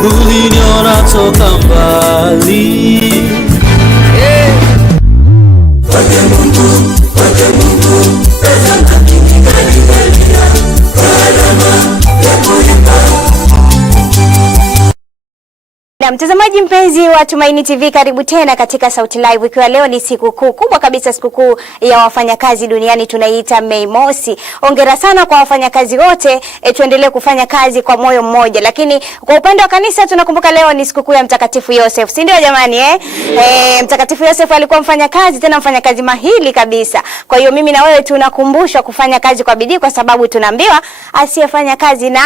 uliniona toka mbali. Wake Mungu, tazama mimi kanijalia karama ya kuimba. Na mtazamaji mpenzi wa Tumaini TV, karibu tena katika Sauti Live, ikiwa leo ni sikukuu kubwa kabisa, sikukuu ya wafanyakazi duniani, tunaiita Mei Mosi. Hongera sana kwa wafanyakazi wote, tuendelee kufanya kazi kwa moyo mmoja. Lakini kwa upande wa kanisa tunakumbuka leo ni sikukuu ya Mtakatifu Yosef, si ndio jamani Mtakatifu Yosef alikuwa mfanyakazi, tena mfanyakazi mahiri kabisa. Kwa hiyo mimi na wewe tunakumbushwa kufanya kazi kwa bidii, kwa sababu tunaambiwa asiyefanya kazi na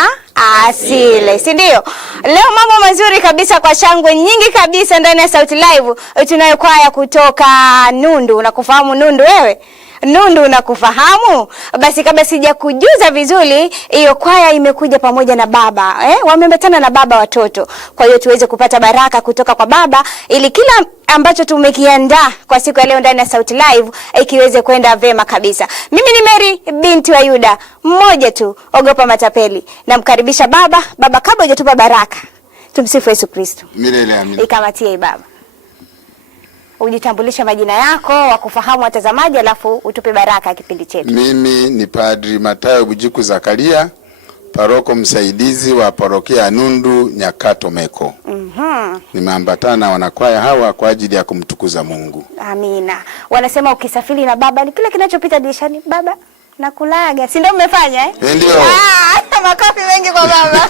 asile, si ndio? Leo mambo mazuri kabisa, kwa shangwe nyingi kabisa ndani ya Sauti Live. Tunayo kwaya kutoka Nundu. Unakufahamu Nundu wewe? Nundu unakufahamu? Basi kabla sija kujuza vizuri, hiyo kwaya imekuja pamoja na baba. Wameambatana na baba watoto. Kwa hiyo tuweze kupata baraka kutoka kwa baba, ili kila ambacho tumekiandaa kwa siku ya leo ndani ya Sauti Live ikiweze kwenda vema kabisa. Mimi ni Mary binti wa Yuda, mmoja tu, ogopa matapeli. Namkaribisha baba. Baba, kabla hujatupa baraka, tumsifu Yesu Kristo. Milele amina. Ikamatie baba. Ujitambulisha majina yako, wakufahamu watazamaji, alafu utupe baraka ya kipindi chetu. Mimi ni Padri Matayo Bujiku Zakaria, paroko msaidizi wa parokia Nundu Nyakato Meko. Nimeambatana na wanakwaya hawa kwa ajili ya kumtukuza Mungu. Amina. Wanasema ukisafiri na baba ni kile kinachopita dirishani, baba nakulaga. Si ndio mmefanya Ndio. Makofi mengi kwa baba.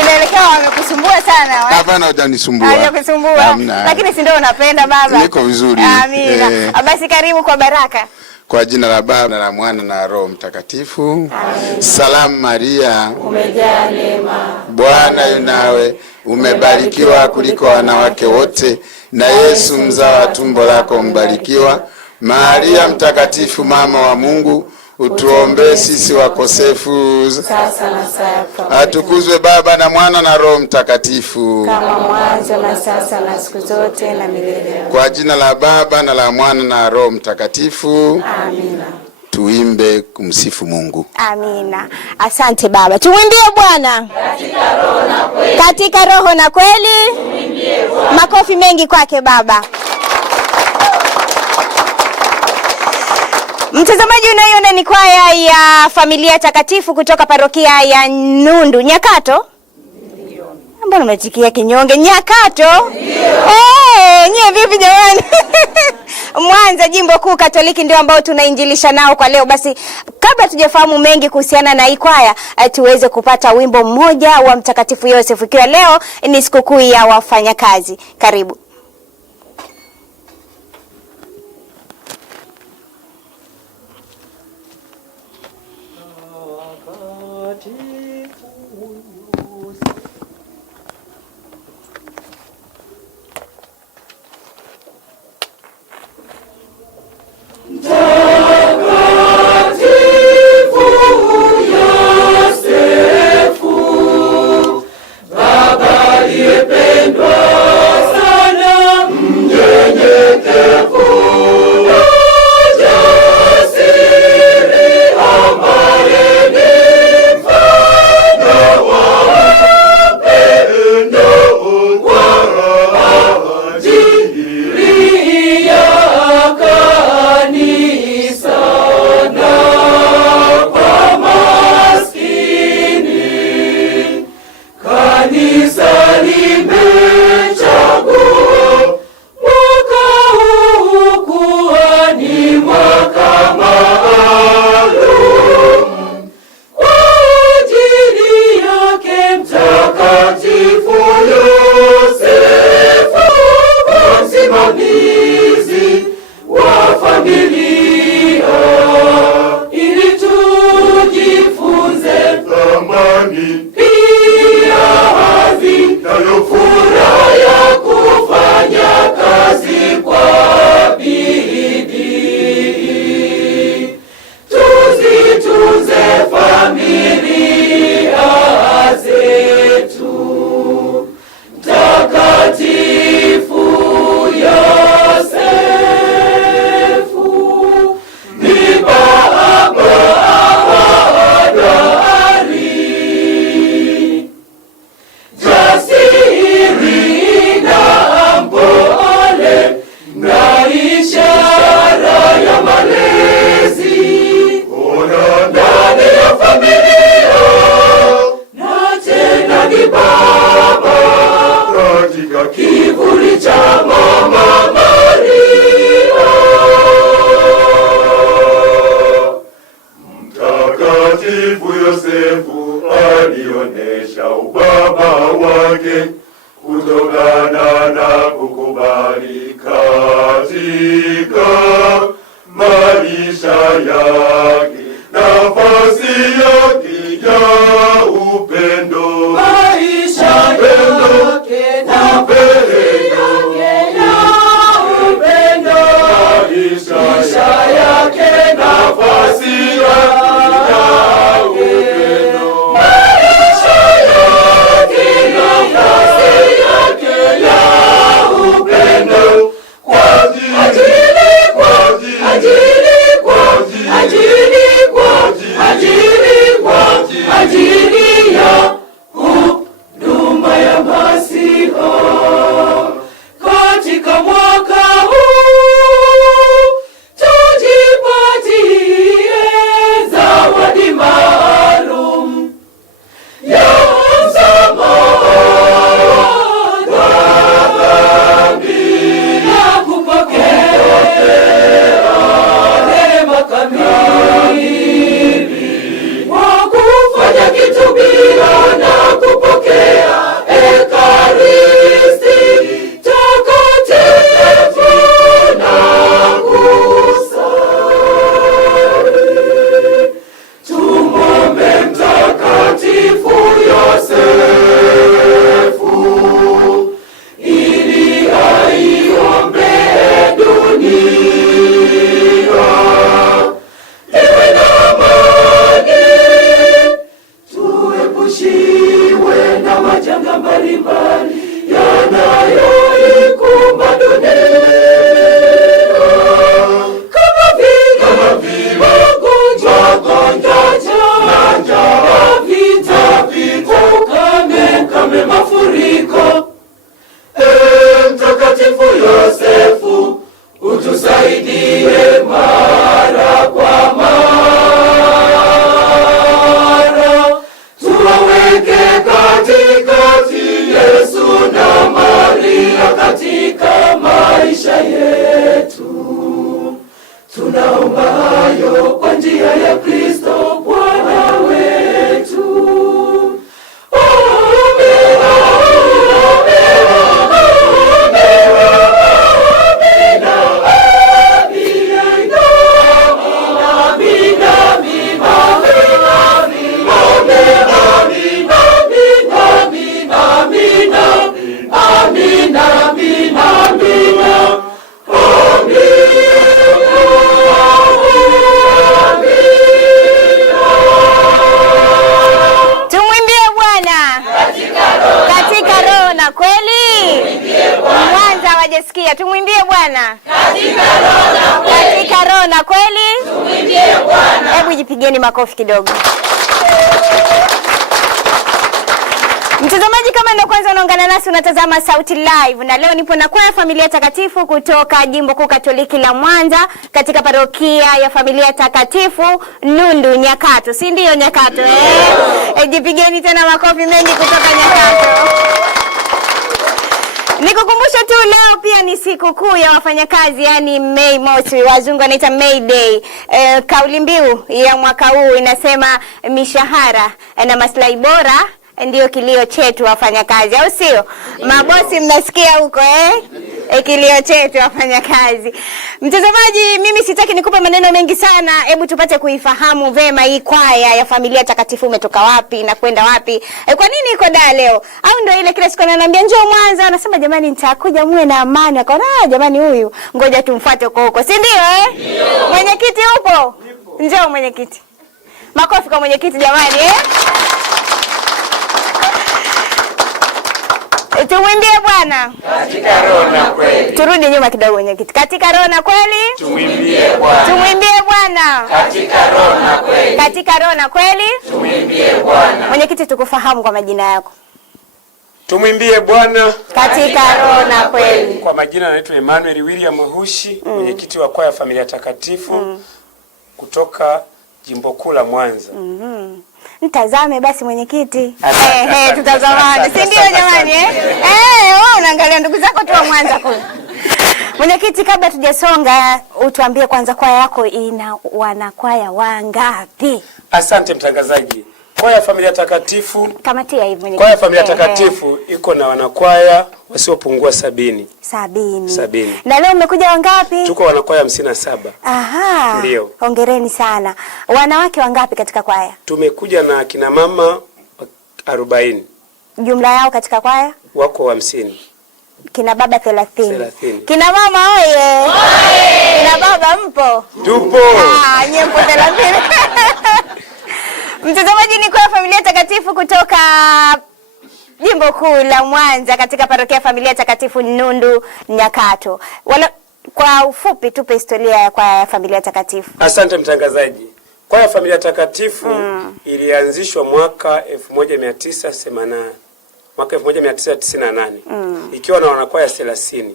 Inaelekea wamekusumbua sana. Hapana, hujanisumbua. Hajakusumbua. Lakini si ndio unapenda baba? Niko vizuri. Amina. Basi karibu kwa baraka. Kwa jina la Baba na la Mwana na Roho Mtakatifu. Amen. Salamu Maria, umejaa neema, Bwana yu nawe, umebarikiwa kuliko wanawake wote, na Yesu mzao wa tumbo lako mbarikiwa. Maria mtakatifu, mama wa Mungu, utuombee sisi wakosefu sasa na saa ya kufa. Atukuzwe Baba na Mwana na Roho Mtakatifu, kama mwanzo na sasa na siku zote na milele. Kwa jina la Baba na la Mwana na Roho Mtakatifu. Amina. Tuimbe kumsifu Mungu. Amina. Asante baba. Tumwimbie Bwana Katika roho na kweli. Katika roho na kweli. Tumwimbie Bwana. Makofi mengi kwake baba. Mtazamaji, unaiona ni kwaya ya Familia Takatifu kutoka parokia ya Nundu Nyakato. Ndio. Mbona umetikia kinyonge? Nyakato? Ndio. Nyie vipi jamani? Mwanza Jimbo Kuu Katoliki ndio ambao tunainjilisha nao kwa leo. Basi kabla tujafahamu mengi kuhusiana na hii kwaya, tuweze kupata wimbo mmoja wa Mtakatifu Yosef, ikiwa leo ni sikukuu ya wafanyakazi. Karibu. Pia alionyesha ubaba wake kutokana na kukubali katika maisha yake, nafasi yake ya upendo, maisha yake na upendo ya upendo, maisha yake nafasi yake ajili ya huduma ya Masiha. Katika mwaka huu tujipatie zawadi maalum ya msamaha wa dhambi na kupokea neema kamili wa kufanya kitubio na kupokea Ekaristi takatifu na kusali. Tumwombe Mtakatifu Yosefu ili aiombee dunia iwe na amani, tuepushiwe na majanga mbalimbali yanayoikumba dunia kama vile magonjwa, njaa, vita, ukame, mafuriko. Mtakatifu Yosefu, utusaidie mara kwa mara, tuwaweke katikati Yesu na Maria katika maisha yetu. Tunaomba hayo kwa njia ya Kristo Bwana wetu. Tumwimbie Bwana katika roho na kweli. Tumwimbie Bwana. Hebu jipigeni makofi kidogo. Mtazamaji, kama ndio kwanza unaungana nasi, unatazama Sauti Live, na leo nipo na kwaya Familia Takatifu kutoka Jimbo Kuu Katoliki la Mwanza katika parokia ya Familia Takatifu Nundu Nyakato. Si ndio Nyakato? Jipigeni tena makofi mengi kutoka Nyakato. Nikukumbusha tu leo pia ni siku kuu ya wafanyakazi, yani Mei Mosi, wazungu wanaita May Day. Kauli mbiu ya mwaka huu inasema mishahara na maslahi bora ndio kilio chetu wafanyakazi, au sio? Mabosi mnasikia huko kilio chetu wafanyakazi. Mtazamaji, mimi sitaki nikupe maneno mengi sana, hebu tupate kuifahamu vema hii kwaya ya Familia Takatifu umetoka wapi na kwenda wapi. Kwa nini iko Dar leo? Au ndio ile kila siku ananiambia njoo Mwanza, anasema jamani nitakuja muwe na amani. Akaona jamani huyu ngoja tumfuate huko. Si ndio Mwenyekiti upo? Njoo mwenyekiti. Makofi kwa mwenyekiti jamani Tumwimbie Bwana katika roho na kweli. Turudi nyuma kidogo mwenyekiti. Katika roho na kweli. Tumwimbie Bwana. Tumwimbie Bwana katika roho na kweli. Katika roho na kweli. Tumwimbie Bwana. Mwenyekiti, tukufahamu kwa majina yako. Tumwimbie Bwana katika roho na kweli. Kwa majina naitwa Emmanuel William Hushi, mwenyekiti wa kwaya Familia Takatifu kutoka Jimbo Kuu la Mwanza. Mtazame basi mwenyekiti. Tutazamane. Si ndio jamani wewe unaangalia ndugu zako tu wa Mwanza kule. Mwenyekiti, kabla tujasonga, utuambie kwanza kwaya yako ina wanakwaya wangapi? Asante mtangazaji. Kwaya Familia Takatifu, kamatia hivi mwenye. Kwaya Familia Takatifu iko na wanakwaya wasiopungua 70. 70. Na leo mmekuja wangapi? Tuko wanakwaya 57. Aha. Ndio. Hongereni sana. Wanawake wangapi katika kwaya? Tumekuja na kina mama 40. Jumla yao katika kwaya? Wako 50. Kina baba 30. Kina mama oye! Oye! Kina baba mpo? Tupo. Nyie mpo 30. Mtazamaji, ni Kwaya Familia Takatifu kutoka Jimbo Kuu la Mwanza katika parokia Familia Takatifu Nundu Nyakato. Kwa ufupi tupe historia ya Kwaya Familia Takatifu. Asante mtangazaji. Kwaya Familia Takatifu ilianzishwa mwaka 1998 ikiwa na wanakwaya 30.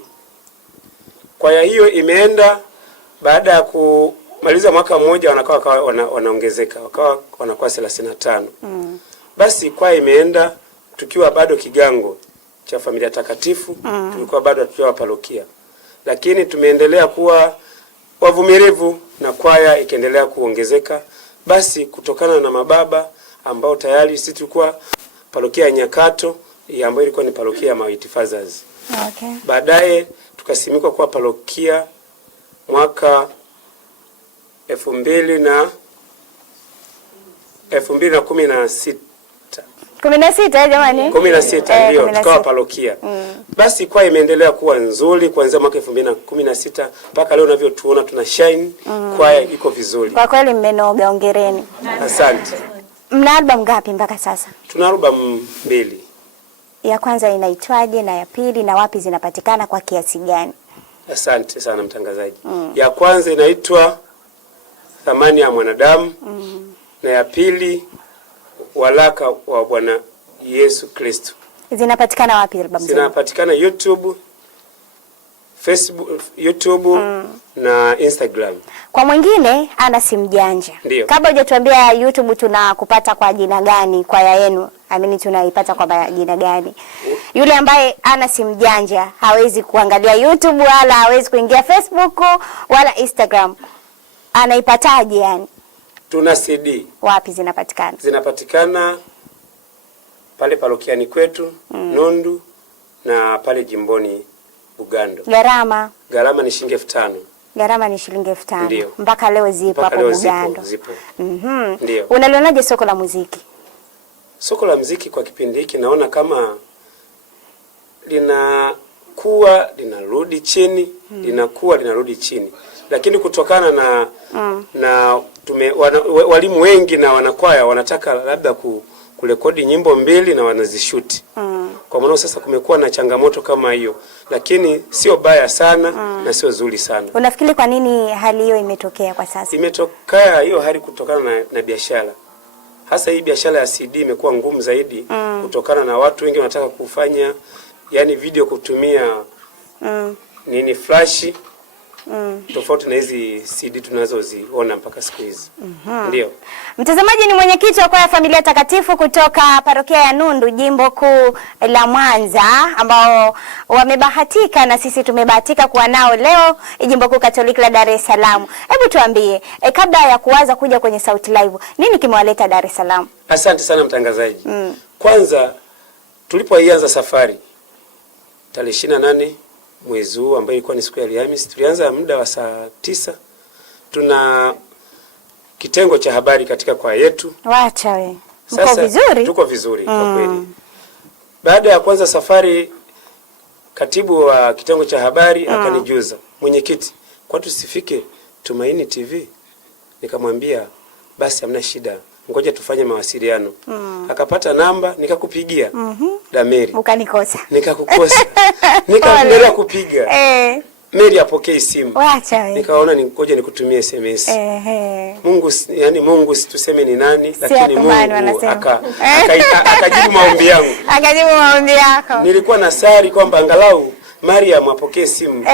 Kwaya hiyo imeenda baada ya kumaliza mwaka mmoja wanaongezeka wakawa wanakuwa 35. Basi kwaya imeenda tukiwa bado kigango cha Familia Takatifu, tulikuwa bado tukiwa parokia. Lakini tumeendelea kuwa wavumilivu na kwaya ikaendelea kuongezeka. Basi kutokana na mababa ambao tayari sisi tulikuwa parokia ya Nyakato ambayo ilikuwa ni parokia ya Mighty Fathers. Okay. Baadaye tukasimikwa kuwa parokia mwaka 2016. 16 jamani. 16 ndio tukawa parokia. Basi kwaya imeendelea kuwa nzuri kuanzia mwaka 2016 mpaka leo unavyotuona tuna shine. Kwaya iko vizuri. Kwa kweli mmenoga, hongereni. Asante. Mna album ngapi mpaka sasa? Tuna album 2. Ya kwanza inaitwaje na ya pili na wapi zinapatikana kwa kiasi gani? Asante sana mtangazaji. Ya kwanza inaitwa Thamani ya Mwanadamu. Na ya pili Waraka wa Bwana Yesu Kristo. Zinapatikana wapi album? Zinapatikana YouTube, Facebook, na Instagram. Kwa mwingine ana simu janja. Kabla hujatuambia YouTube tunakupata kwa jina gani kwaya yenu? Tunaipata kwa jina gani? Yule ambaye ana simu janja hawezi kuangalia YouTube wala hawezi kuingia Facebook wala Instagram. Anaipataje yani? Tuna CD. Wapi zinapatikana? Zinapatikana pale parokiani kwetu Nundu na pale jimboni Bugando. Gharama ni shilingi 5,000. Gharama ni shilingi 5,000. Mpaka leo zipo hapo Bugando. Zipo. Ndio. Unalionaje soko la muziki? Soko la muziki kwa kipindi hiki naona kama linakuwa linarudi chini, linarudi chini. Lakini kutokana na walimu wengi na wanakwaya wanataka labda kurekodi nyimbo 2 na wanazishuti. Kwa maana sasa kumekuwa na changamoto kama hiyo, lakini sio baya sana na sio nzuri sana. Unafikiri kwa nini hali hiyo imetokea kwa sasa? Imetokea hiyo hali kutokana na biashara. Hasa hii biashara ya CD imekuwa ngumu zaidi kutokana na watu wengi wanataka kufanya yani video kutumia flash. Tofauti na hizi CD tunazoziona mpaka siku hizi. Ndio. Mtazamaji, ni mwenyekiti wa Kwaya Familia Takatifu kutoka parokia ya Nundu, Jimbo Kuu la Mwanza, ambao wamebahatika na sisi tumebahatika kuwa nao leo Jimbo Kuu Katoliki la Dar es Salaam. Hebu tuambie, kabla ya kuanza kuja kwenye Sauti Live, nini kimewaleta Dar es Salaam? Asante sana mtangazaji. Kwanza tulipoianza safari tarehe 28 mwezi huu ambayo ilikuwa ni siku ya Alhamisi, tulianza muda wa saa 9. Tuna kitengo cha habari katika kwaya yetu. Wacha we. Mko vizuri? Tuko vizuri kwa kweli. Baada ya kwanza safari, katibu wa kitengo cha habari akanijuza, mwenyekiti, kwa tusifike Tumaini TV? Nikamwambia basi hamna shida, ngoja tufanye mawasiliano. Akapata namba, nikakupigia. Dameri. Ukanikosa. Nikakukosa. Nikaendelea kupiga. Mary apokee simu. Wacha wewe. Nikaona ngoja nikutumie SMS. Mungu tuseme ni nani, lakini Mungu akajibu maombi yangu. Akajibu maombi yako. Nilikuwa nasali kwamba angalau Mariam apokee simu.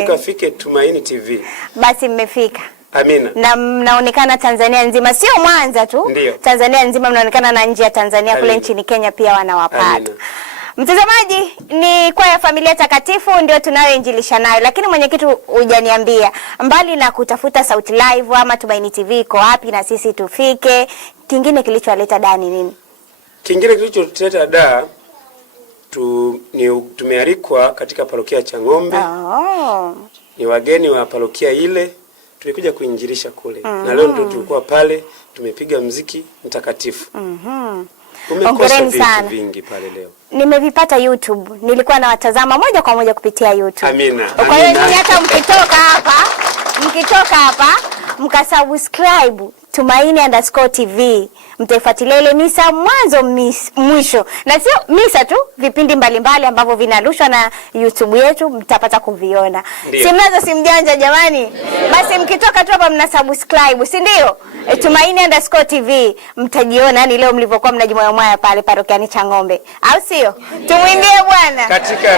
Tukafike Tumaini TV. Basi mmefika. Amina. Na mnaonekana Tanzania nzima, sio Mwanza tu. Ndiyo. Tanzania nzima mnaonekana na nje ya Tanzania. Kule nchini Kenya pia wanawapata. Mtazamaji, ni Kwaya Familia Takatifu ndio tunayoinjilisha nayo, lakini mwenyekiti hujaniambia mbali na kutafuta Sauti Live ama Tumaini TV iko wapi na sisi tufike, kingine kilichowaleta Dar ni nini? Kingine kilichotuleta Dar tumealikwa katika parokia Chang'ombe. Ni wageni wa parokia ile, tulikuja kuinjilisha kule. Na leo ndio tulikuwa pale, tumepiga mziki mtakatifu. Hongereni sana. Vingi pale leo. Nimevipata YouTube. Nilikuwa nawatazama moja kwa moja kupitia YouTube. Amina. Kwa hiyo nyinyi hata mkitoka hapa mkasubscribe Tumaini_TV, mtaifuatilia ile misa mwanzo mwisho, na sio misa tu, vipindi mbalimbali ambavyo vinarushwa na YouTube yetu mtapata kuviona. Si mnazo simu janja jamani? Basi mkitoka tu hapa mna subscribe, si ndio? Tumaini_TV, mtajiona ni leo mlivyokuwa mnajimoya pale parokiani Chang'ombe, au sio? Tumwimbie Bwana katika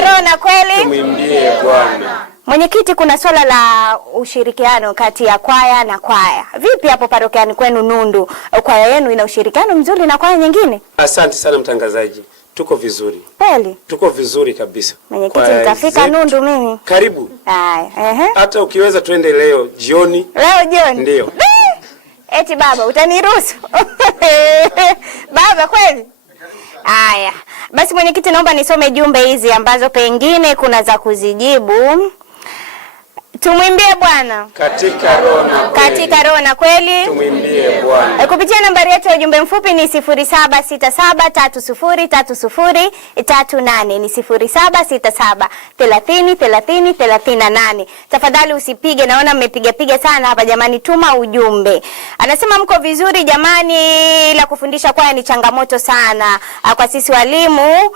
roho na kweli. Tumwimbie Bwana. Mwenyekiti, kuna swala la ushirikiano kati ya kwaya na kwaya. Vipi hapo parokiani kwenu Nundu? Kwaya yenu ina ushirikiano mzuri na kwaya nyingine? Asante sana mtangazaji. Tuko vizuri. Kweli? Tuko vizuri kabisa. Mwenyekiti, nitafika Nundu mimi. Karibu. Haya, hata ukiweza twende leo jioni. Leo jioni? Ndio. Eti baba, utaniruhusu? Baba kweli? Haya. Basi mwenyekiti, naomba nisome jumbe hizi ambazo pengine kuna za kuzijibu. Tumwimbie Bwana katika roho na kweli. Tumwimbie Bwana. Kupitia nambari yetu ya ujumbe mfupi ni 0767303038, ni 0767303038. Tafadhali usipige, naona mmepiga sana hapa jamani, tuma ujumbe. Anasema mko vizuri jamani, la kufundisha kwaya ni changamoto sana kwa sisi walimu,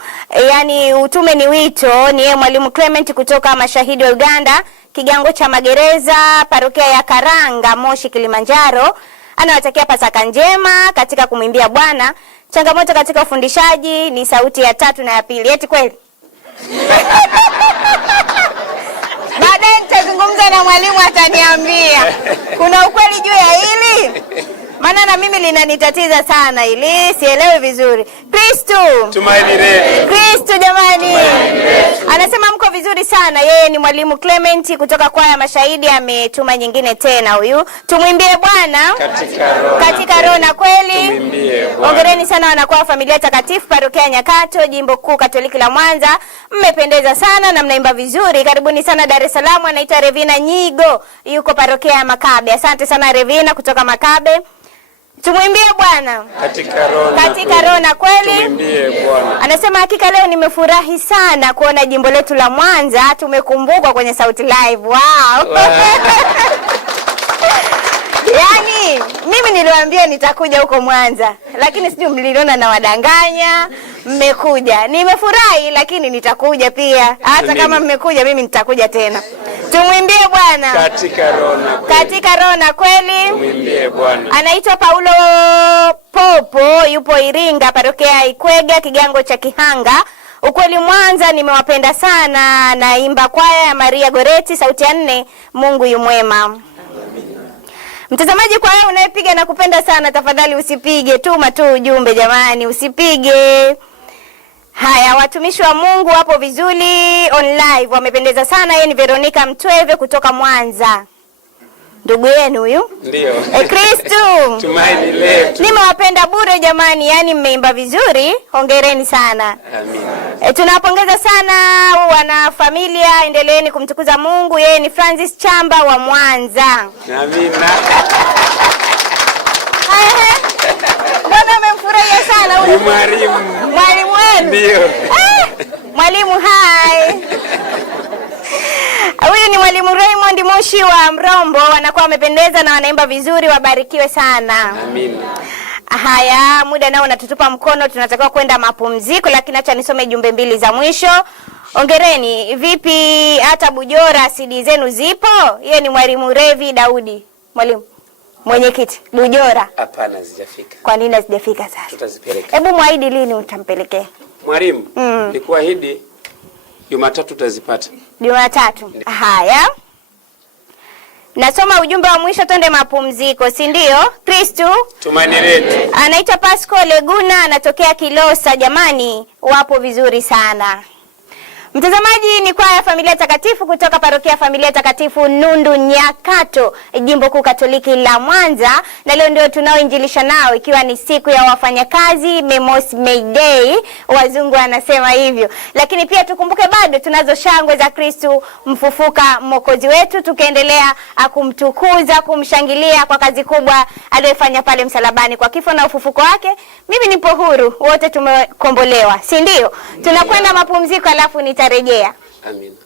yani utume ni wito. Ni yeye mwalimu Clement kutoka Mashahidi wa Uganda, Kigango cha Magereza, parokia ya Karanga, Moshi, Kilimanjaro. Anawatakia Pasaka njema katika kumwimbia Bwana. Changamoto katika ufundishaji ni sauti ya tatu na ya pili. Eti kweli? Baadaye nitazungumza na mwalimu ataniambia. Kuna ukweli juu ya hili? Maana na mimi linanitatiza sana hili, sielewi vizuri. Kristo tumaini letu. Kristo jamani. Anasema mko vizuri sana. Yeye ni mwalimu Clement kutoka kwaya Mashahidi, ametuma nyingine tena huyu. Tumwimbie Bwana katika roho na kweli. Tumwimbie Bwana. Hongereni sana wanakwaya familia takatifu parokia Nyakato, Jimbo Kuu Katoliki la Mwanza. Mmependeza sana na mnaimba vizuri. Karibuni sana Dar es Salaam. Anaitwa Revina Nyigo, yuko parokia ya Makabe. Asante sana Revina kutoka Makabe. Tumwimbie Bwana katika roho na kweli. Tumwimbie Bwana. Anasema hakika leo nimefurahi sana kuona jimbo letu la Mwanza tumekumbukwa kwenye Sauti Live. Wow. Yani mimi niliwaambia nitakuja huko Mwanza, lakini sijui mliliona na wadanganya. Mmekuja. Nimefurahi, lakini nitakuja pia. Hata kama mmekuja mimi nitakuja tena. Tumwimbie Bwana katika roho na kweli. Tumwimbie Bwana. Anaitwa Paulo Popo, yupo Iringa, parokia Ikwega, Kigango cha Kihanga. Ukweli Mwanza nimewapenda sana. Naimba kwaya ya Maria Goreti, sauti ya 4. Mungu yu mwema. Mtazamaji, kwa wewe unayepiga na kupenda sana, tafadhali usipige, tuma tu ujumbe jamani, usipige. Haya, watumishi wa Mungu wapo vizuri on live, wamependeza sana. Yeye ni Veronica Mtweve kutoka Mwanza. Ndugu yenu huyu? Ndio. Kristo tumaini letu. Nimewapenda bure jamani, yani mmeimba vizuri. Hongereni sana. Amina. Tunawapongeza sana wana familia, endeleeni kumtukuza Mungu. Yeye ni Francis Chamba wa Mwanza. Amina. Mbona mmemfurahia sana huyu? Mwalimu wenu? Ndio. Mwalimu hai. Huyu ni mwalimu Raymond Moshi wa Mrombo, wanakuwa wamependeza na wanaimba vizuri, wabarikiwe sana. Amina. Haya, muda nao unatutupa mkono, tunatakiwa kwenda mapumziko, lakini acha nisome jumbe mbili za mwisho. Ongereni, vipi hata Bujora CD zenu zipo? Yeye ni mwalimu Revi Daudi. Mwalimu mwenyekiti, Bujora? Hapana, hazijafika. Kwa nini hazijafika sasa? Tutazipeleka. Hebu muahidi lini utampelekea? Mwalimu, nikuahidi Jumatatu tutazipata. Jumatatu. Haya. Nasoma ujumbe wa mwisho, twende mapumziko, si ndio? Kristo tumaini letu. Anaitwa Pasco Leguna, anatokea Kilosa. Jamani, wapo vizuri sana. Mtazamaji, ni kwaya Familia Takatifu kutoka parokia Familia Takatifu Nundu Nyakato, Jimbo Kuu Katoliki la Mwanza, na leo ndio tunaoinjilisha nao ikiwa ni siku ya wafanyakazi, Mei Mosi, May Day, wazungu wanasema hivyo. Lakini pia tukumbuke bado tunazo shangwe za Kristo mfufuka Mwokozi wetu, tukiendelea kumtukuza, kumshangilia kwa kazi kubwa aliyofanya pale msalabani. Kwa kifo na ufufuko wake, mimi nipo huru, wote tumekombolewa, si ndio? Tunakwenda mapumziko alafu nitarejea. Amina.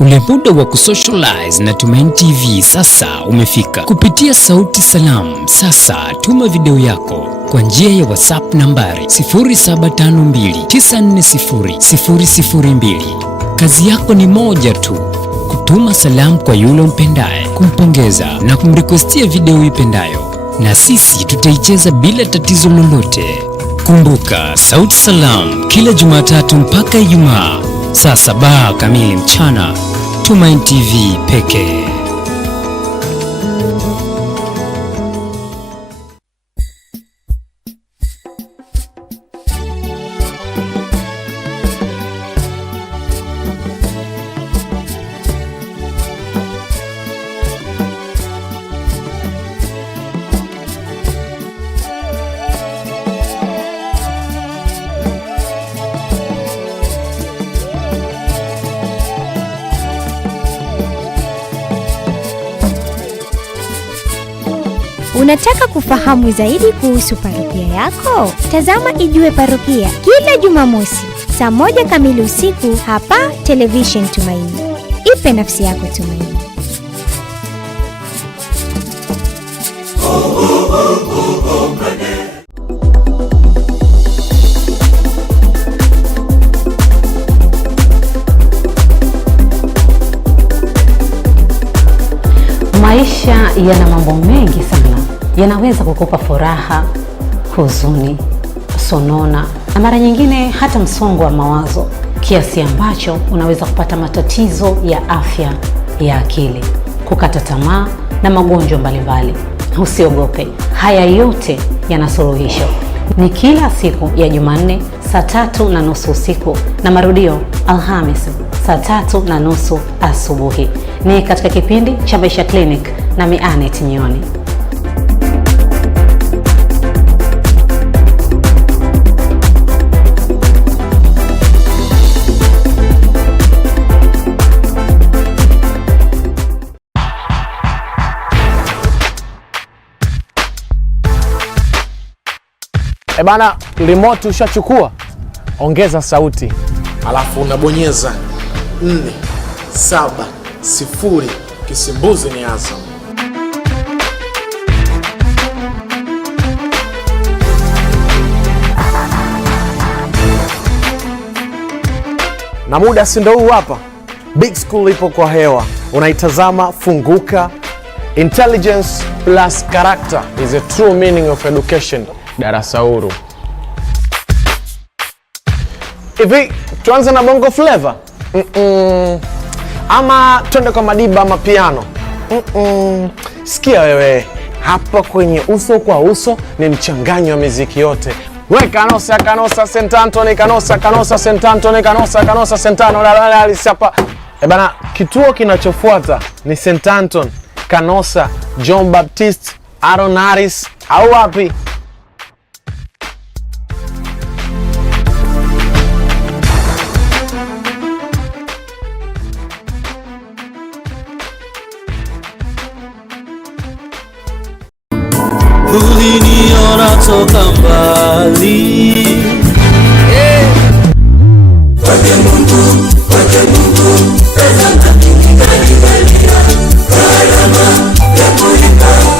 Ule muda wa kusocialize na Tumaini TV sasa umefika. Kupitia Sauti Salam, sasa tuma video yako kwa njia ya WhatsApp nambari 0752940002. Kazi yako ni moja tu, kutuma salamu kwa yule umpendaye, kumpongeza na kumrequestia video ipendayo, na sisi tutaicheza bila tatizo lolote. Kumbuka, Sauti Salam kila Jumatatu mpaka Ijumaa saa 7 kamili mchana, Tumaini TV pekee. Unataka kufahamu zaidi kuhusu parokia yako? Tazama Ijue Parokia kila Jumamosi saa 1 kamili usiku hapa Television Tumaini. Ipe nafsi yako tumaini. Maisha yana mambo mengi sana. Yanaweza kukupa furaha, huzuni, sonona na mara nyingine hata msongo wa mawazo, kiasi ambacho unaweza kupata matatizo ya afya ya akili, kukata tamaa na magonjwa mbalimbali. Usiogope, haya yote yana suluhisho. Ni kila siku ya Jumanne saa 3:30 usiku na marudio Alhamisi saa 3:30 asubuhi. Ni katika kipindi cha Maisha Clinic na Anet Nyoni. Bana, remote ushachukua? Ongeza sauti. Alafu unabonyeza 470, kisimbuzi ni Azam. Na muda si ndio huu hapa. Big School ipo kwa hewa. Unaitazama Funguka. Intelligence plus character is a true meaning of education. Darasa huru. Hivi tuanze na bongo flavor? Ama twende kwa madiba ama piano? Sikia wewe, hapa kwenye uso kwa uso ni mchanganyo wa muziki yote. We Kanosa, Kanosa, St. Anthony, Kanosa, Kanosa, St. Anthony, Kanosa, Kanosa, St. Anthony, alisapa. Bana, kituo kinachofuata ni St. Anthony, Kanosa, John Baptist, Aaron Harris, au wapi? kutoka mbali. Kwake Mungu, tazama ningaligalia gharama ya kulipa.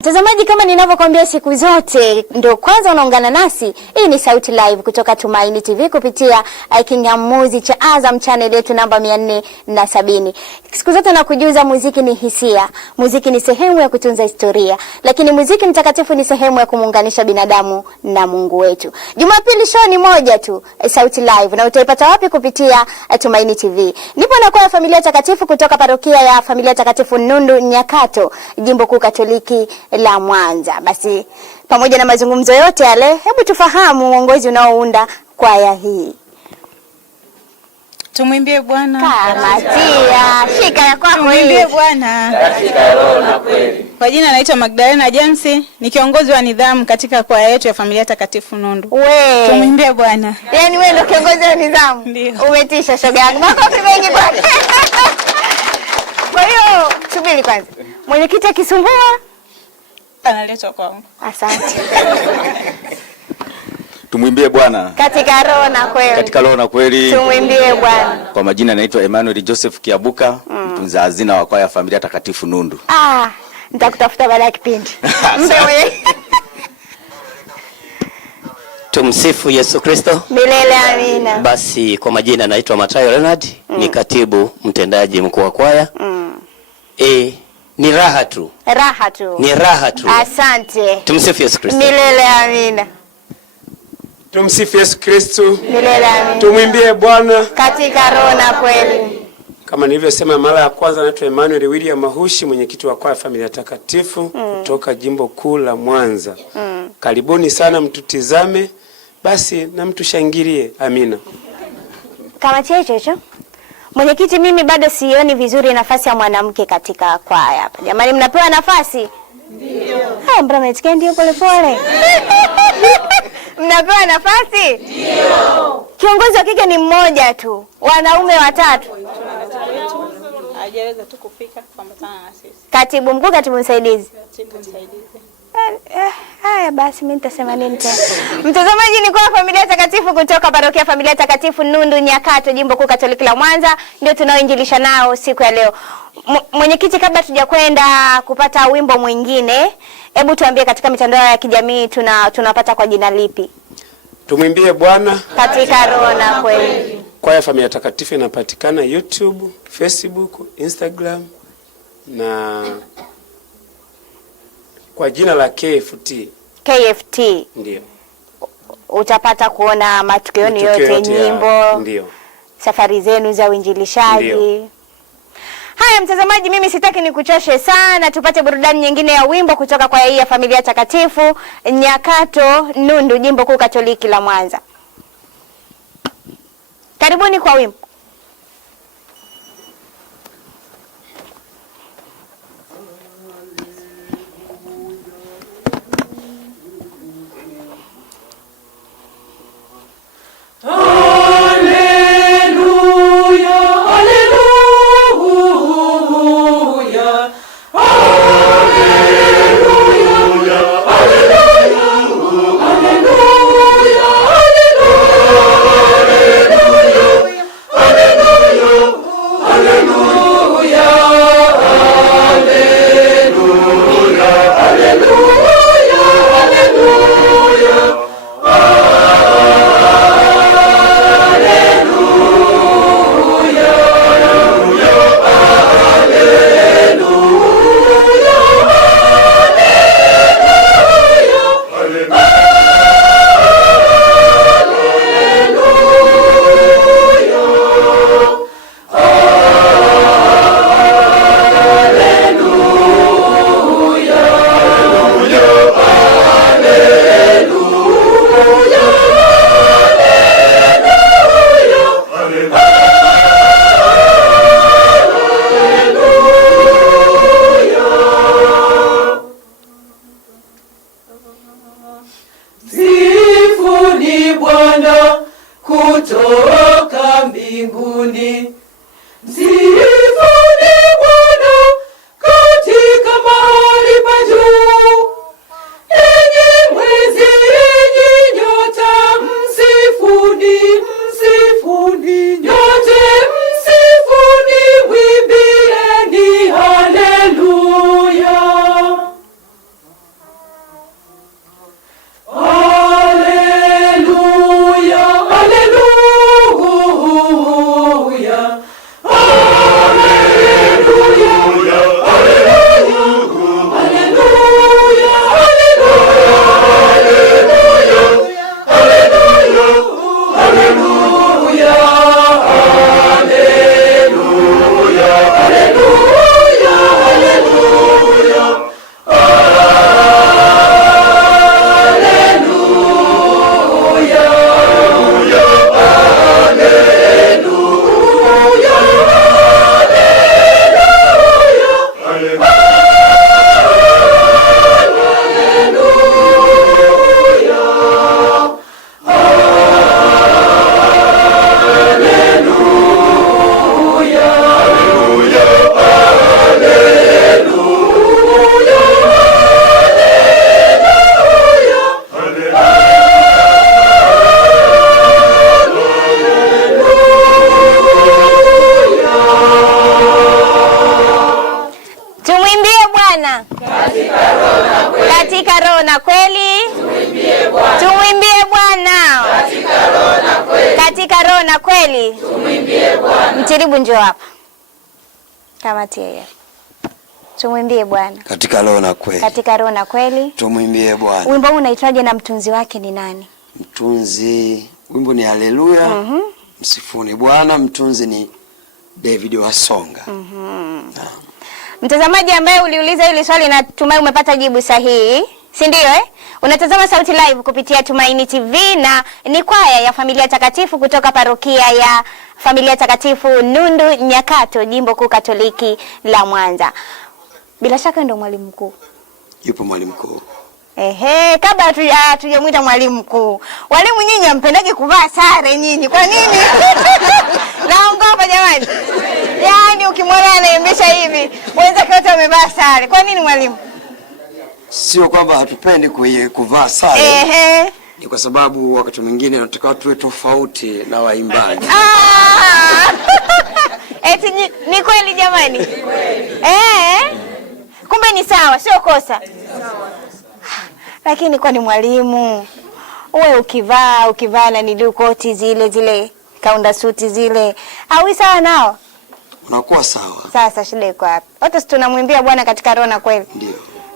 Mtazamaji, kama ninavyokuambia siku zote ndio kwanza unaungana nasi, hii ni Sauti Live kutoka Tumaini TV kupitia kingamuzi cha Azam channel yetu namba 470. Siku zote nakujuza muziki ni hisia, muziki ni sehemu ya kutunza historia, lakini muziki mtakatifu ni sehemu ya kumuunganisha binadamu na Mungu wetu. Jumapili show ni moja tu, Sauti Live, na utaipata wapi? Kupitia Tumaini TV. Nipo na kwaya Familia Takatifu kutoka parokia ya Familia Takatifu Nundu Nyakato, Jimbo Kuu Katoliki la Mwanza. Basi pamoja na mazungumzo yote yale, hebu tufahamu uongozi unaounda kwaya hii. Tumwimbie Bwana. Kamatia, shika ya kwako. Tumwimbie Bwana katika roho na kweli. Kwa jina naitwa Magdalena James, ni kiongozi wa nidhamu katika kwaya yetu ya Familia Takatifu Nundu. We. Tumwimbie Bwana. Yaani wewe ndio kiongozi wa nidhamu? Ndio. Umetisha shoga yangu. Makofi mengi bwana. Kwa hiyo subiri kwanza. Mwenyekiti akisumbua analetwa kwangu. Asante. Tumwimbie Bwana katika roho na kweli. Katika roho na kweli. Tumwimbie Bwana. Kwa majina naitwa Emmanuel Joseph Kiabuka, mtunza hazina wa kwaya Familia Takatifu Nundu. Nitakutafuta baada ya kipindi. Mbe wewe. Tumsifu Yesu Kristo. Milele amina. Basi kwa majina naitwa Matayo Leonard, ni katibu mtendaji mkuu wa kwaya. Ni raha tu. Raha tu. Ni raha tu. Asante. Tumsifu Yesu Kristo. Milele amina. Tumsifu Yesu Kristo. Milele amina. Tumwimbie Bwana katika roho na kweli. Kama nilivyosema mara ya kwanza, naitwa Emmanuel William Mahushi, mwenyekiti wa kwaya Familia Takatifu kutoka Jimbo Kuu la Mwanza. Karibuni sana mtutizame, basi na mtushangilie. Amina. Kama checho. Mwenyekiti, mimi bado sioni vizuri nafasi ya mwanamke katika kwaya hapa. Jamani, mnapewa nafasi? Ndio. Mbona mnacheka ndio pole pole? Mnapewa nafasi? Ndio. Kiongozi wa kike ni mmoja tu, wanaume watatu. Hajaweza tu kufika kuambatana na sisi. Katibu mkuu, katibu msaidizi. Katibu msaidizi. Haya basi mimi nitasema nini tena. Mtazamaji, ni kwa Familia Takatifu kutoka parokia Familia Takatifu Nundu Nyakato, Jimbo Kuu Katoliki la Mwanza, ndio tunaoinjilisha nao siku ya leo. Mwenyekiti, kabla tujakwenda kupata wimbo mwingine, hebu tuambie katika mitandao ya kijamii tunapata kwa jina lipi? Tumwimbie Bwana katika roho na kweli. Kwaya Familia Takatifu inapatikana YouTube, Facebook, Instagram na kwa jina la KFT. KFT. Ndio. Utapata kuona matukio yote, nyimbo. Ndio. Safari zenu za uinjilishaji. Ndio. Haya mtazamaji, mimi sitaki nikuchoshe sana, tupate burudani nyingine ya wimbo kutoka kwa hii ya Familia Takatifu Nyakato Nundu, Jimbo Kuu Katoliki la Mwanza. Karibuni kwa wimbo. kutoka mbinguni. Msifuni Bwana katika mahali pa juu. msifuni, msifuni, nyote msifuni, wimbieni haleluya. Haleluya, haleluya. Haleluya, katika roho na kweli. Tumwimbie Bwana katika roho na kweli. Mtiribu njoo hapa. Kamati yeye. Tumwimbie Bwana katika roho na kweli. Katika roho na kweli. Tumwimbie Bwana. Wimbo huu unaitwaje na mtunzi wake ni nani? Mtunzi wimbo ni haleluya. Msifuni Bwana. Mtunzi ni David Wasonga. Mtazamaji ambaye uliuliza hili swali, natumai umepata jibu sahihi, si ndio Unatazama Sauti Live kupitia Tumaini TV na ni kwaya ya Familia Takatifu kutoka parokia ya Familia Takatifu Nundu Nyakato, Jimbo Kuu Katoliki la Mwanza. Bila shaka ndio mwalimu mkuu. Yupo mwalimu mkuu. Kabla hatujamuita mwalimu mkuu. Walimu nyinyi mpendage kuvaa sare nyinyi. Kwa nini? Naongopa jamani. Yaani ukimwona anaimbisha hivi, wenzake wote wamevaa sare. Kwa nini mwalimu? Sio kwamba hatupendi kuvaa sare. Ni kwa sababu wakati mwingine tunataka tuwe tofauti na waimbaji. Eti ni kweli jamani? Kumbe ni sawa, sio kosa. Lakini kwa ni mwalimu, uwe ukivaa na nidu koti zile kaunda suti zile, hawi sawa nao? Unakuwa sawa. Sasa shida iko wapi? Wote tunamwimbia Bwana katika roho na kweli. Ndio.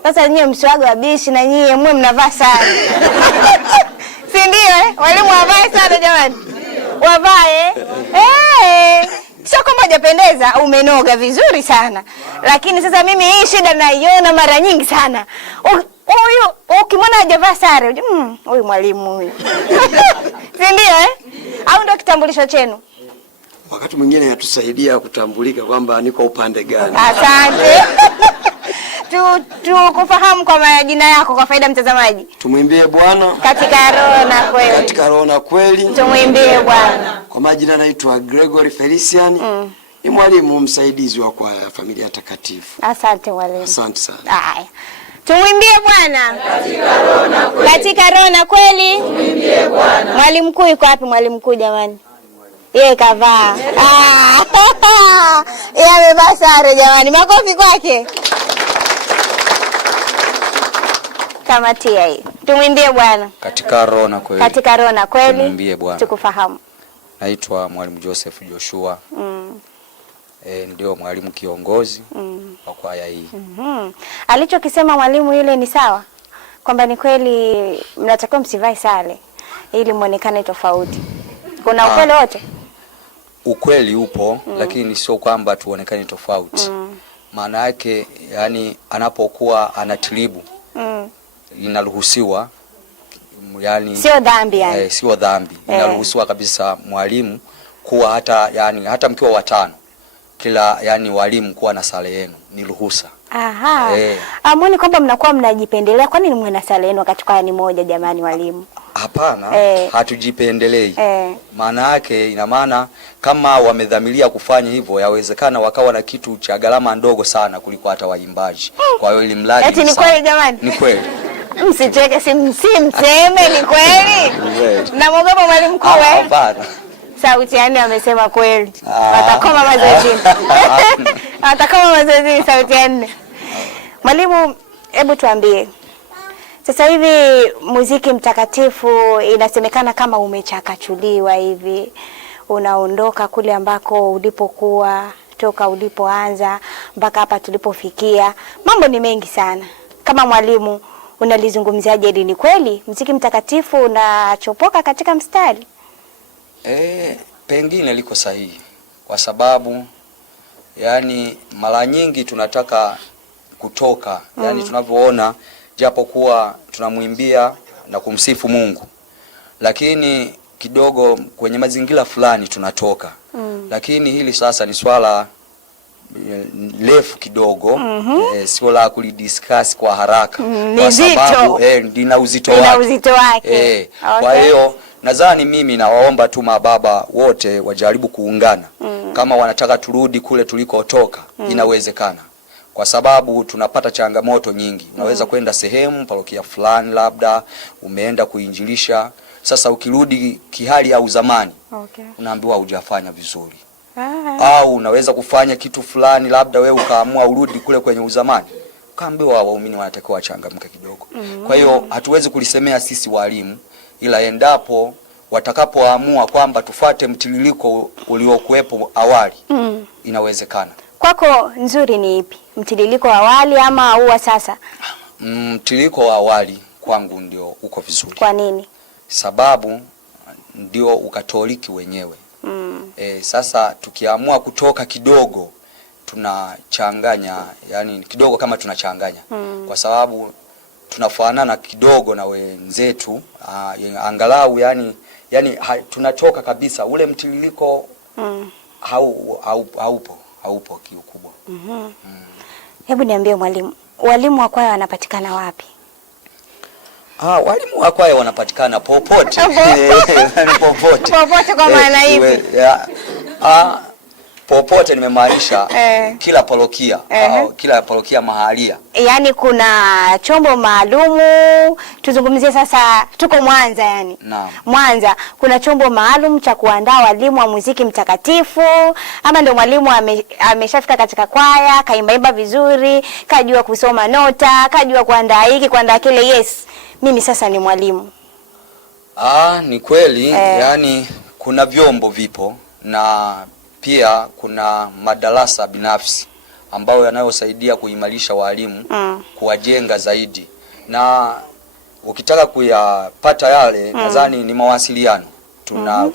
Sasa nyie mswaga wa bishi na nyie mwe mnavaa sare. Si ndio Walimu wavae sare jamani. Wavae. Sio kama hujapendeza, umenoga vizuri sana. Lakini sasa mimi hii shida naiona mara nyingi sana. Huyu ukimwona hajavaa sare, huyu mwalimu huyu. Si ndio Au ndio kitambulisho chenu? Wakati mwingine yatusaidia kutambulika kwamba niko upande gani. Asante. Kufahamu kwa majina yako kwa faida mtazamaji. Tumwimbie Bwana katika roho na kweli. Katika roho na kweli. Tumwimbie Bwana. Kwa majina naitwa Gregory Felician. Ni mwalimu msaidizi wa kwaya Familia Takatifu. Asante mwalimu. Asante sana. Haya. Tumwimbie Bwana katika roho na kweli. Katika roho na kweli. Tumwimbie Bwana. Mwalimu mkuu yuko wapi mwalimu mkuu jamani? Yeye kavaa. Yeye amevaa sare jamani. Makofi kwake. Kamatia hii. Tumwimbie Bwana katika roho na kweli. Katika roho na kweli. Tumwimbie Bwana. Tukufahamu. Naitwa Mwalimu Joseph Joshua. Ndio mwalimu kiongozi wa kwaya hii. Alichokisema mwalimu yule ni sawa? Kwamba ni kweli mnatakiwa msivae sare ili muonekane tofauti. Kuna ukweli wote? Ukweli upo, lakini sio kwamba tuonekane tofauti. Maana yake yani anapokuwa anatilibu inaruhusiwa, yani sio dhambi yani. Sio dhambi. Inaruhusiwa kabisa mwalimu kuwa hata mkiwa watano kila walimu kuwa na sare yenu, ni ruhusa. Amoni kwamba mnakuwa mnajipendelea. Kwa nini mwe na sare yenu wakati kwa ni moja jamani walimu? Hapana, hatujipendelei. Maana yake ina maana kama wamedhamiria kufanya hivyo, yawezekana wakawa na kitu cha gharama ndogo sana kuliko hata waimbaji. Kwa hiyo ili mradi ni kweli jamani? Ni kweli. Msicheke, simseme ni kweli. Namuogopa mwalimu mkuu wewe. Hapana. Sauti ya nne amesema kweli. Watakoma mazoezini. Watakoma mazoezini sauti ya nne. Mwalimu, hebu tuambie. Sasa hivi muziki mtakatifu inasemekana kama umechakachuliwa hivi. Unaondoka kule ambako ulipokuwa, toka ulipoanza mpaka hapa tulipofikia. Mambo ni mengi sana. Kama mwalimu unalizungumziaje? Ni kweli muziki mtakatifu unachopoka katika mstari? Pengine liko sahihi. Kwa sababu yani mara nyingi tunataka kutoka, yani tunavyoona japo kuwa tunamwimbia na kumsifu Mungu, lakini kidogo kwenye mazingira fulani tunatoka. Lakini hili sasa ni swala refu kidogo, sio la kulidiscuss kwa haraka, kwa sababu lina uzito wake. Kwa hiyo nadhani mimi nawaomba tu mababa wote wajaribu kuungana. Kama wanataka turudi kule tulikotoka, inawezekana. Kwa sababu tunapata changamoto nyingi. Unaweza kwenda sehemu parokia fulani, labda umeenda kuinjilisha, sasa ukirudi kihali au zamani, unaambiwa hujafanya vizuri. Au unaweza kufanya kitu fulani, labda wewe ukaamua urudi kule kwenye uzamani, ukaambiwa waumini wanatakiwa wachangamke kidogo. Kwa hiyo hatuwezi kulisemea sisi walimu, ila endapo watakapoamua kwamba tufuate mtiririko uliokuwepo awali, inawezekana. Kwako nzuri ni ipi? Mtiririko wa awali ama wa sasa? Mtiririko wa awali kwangu ndio uko vizuri. Kwa nini? Sababu ndio Ukatoliki wenyewe. Sasa tukiamua kutoka kidogo tunachanganya, yani kidogo kama tunachanganya. Kwa sababu tunafanana kidogo na wenzetu, angalau yani tunatoka kabisa ule mtiririko haupo kiukubwa. Hebu niambie mwalimu, walimu wa kwaya wanapatikana wapi? Walimu wa kwaya wanapatikana popote. Popote. Popote kwa maana hivi. Popote nimemaanisha kila parokia, kila parokia mahalia. Yaani kuna chombo maalumu, tuzungumzie sasa tuko Mwanza yani. Naam. Mwanza kuna chombo maalum cha kuandaa walimu wa muziki mtakatifu, ama ndio mwalimu ameshafika katika kwaya, kaimbaimba vizuri, kajua kusoma nota, kajua kuandaa hiki, kuandaa kile, yes, mimi sasa ni mwalimu. Ni kweli, yani kuna vyombo vipo na pia kuna madarasa binafsi ambayo yanayosaidia kuimarisha walimu, kuwajenga zaidi. Na ukitaka kuyapata yale, nadhani ni mawasiliano.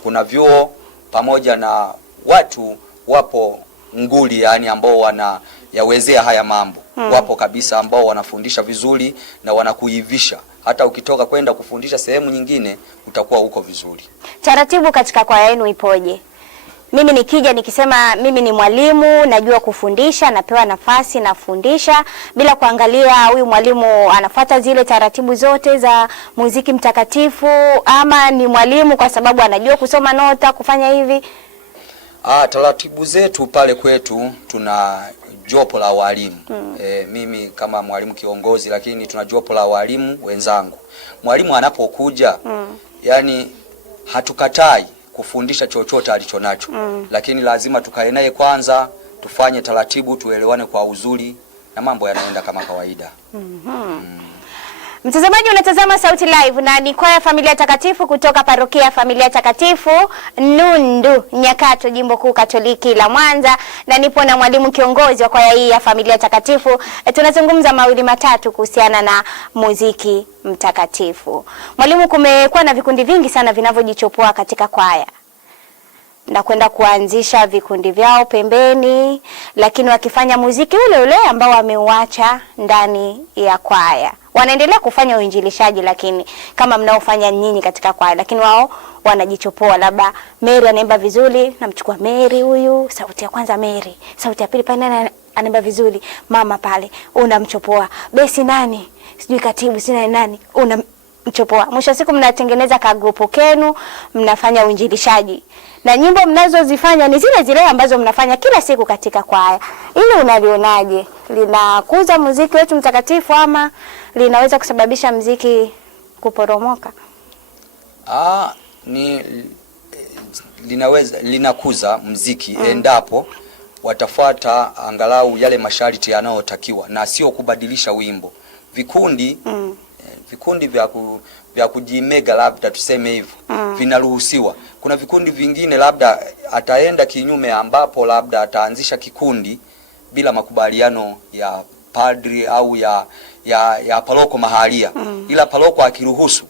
Kuna vyuo pamoja na watu wapo nguli, yani ambao wanayawezea haya mambo. Wapo kabisa ambao wanafundisha vizuri na wanakuivisha. Hata ukitoka kwenda kufundisha sehemu nyingine utakuwa uko vizuri. Taratibu katika kwaya yenu ipoje? Mimi nikija nikisema mimi ni mwalimu, najua kufundisha, napewa nafasi nafundisha bila kuangalia huyu mwalimu anafuata zile taratibu zote za muziki mtakatifu, ama ni mwalimu kwa sababu anajua kusoma nota, kufanya hivi? Taratibu zetu pale kwetu tuna jopo la walimu. Mimi kama mwalimu kiongozi, lakini tuna jopo la walimu wenzangu. Mwalimu anapokuja, yani hatukatai kufundisha chochote alichonacho, lakini lazima tukae naye kwanza, tufanye taratibu, tuelewane kwa uzuri, na mambo yanaenda kama kawaida. Mtazamaji, unatazama Sauti Live na ni kwaya Familia Takatifu kutoka parokia Familia Takatifu Nundu Nyakato, Jimbo Kuu Katoliki la Mwanza, na nipo na mwalimu kiongozi wa kwaya hii ya Familia Takatifu. Tunazungumza mawili matatu kuhusiana na muziki mtakatifu. Mwalimu, kumekuwa na vikundi vingi sana vinavyojichopoa katika kwaya na kwenda kuanzisha vikundi vyao pembeni, lakini wakifanya muziki ule ule ambao wameuacha ndani ya kwaya. Wanaendelea kufanya uinjilishaji, lakini kama mnaofanya nyinyi katika kwaya, lakini wao wanajichopoa. Labda Mary anaimba vizuri, namchukua Mary huyu, sauti ya kwanza Mary, sauti ya pili pale anaimba vizuri, mama pale unamchopoa. Besi nani? Sijui katibu sina nani, unamchopoa. Mwisho wa siku mnatengeneza ka grupu kenu, mnafanya uinjilishaji. Na nyimbo mnazozifanya ni zile zile ambazo mnafanya kila siku katika kwaya. Ili unalionaje? Linakuza muziki wetu mtakatifu ama linaweza kusababisha mziki kuporomoka? Linakuza mziki endapo watafuata angalau yale masharti yanayotakiwa na sio kubadilisha wimbo. Vikundi vya kujimega labda tuseme hivyo vinaruhusiwa. Kuna vikundi vingine labda ataenda kinyume, ambapo labda ataanzisha kikundi bila makubaliano ya padri au ya paroko mahalia. Ila paroko akiruhusu,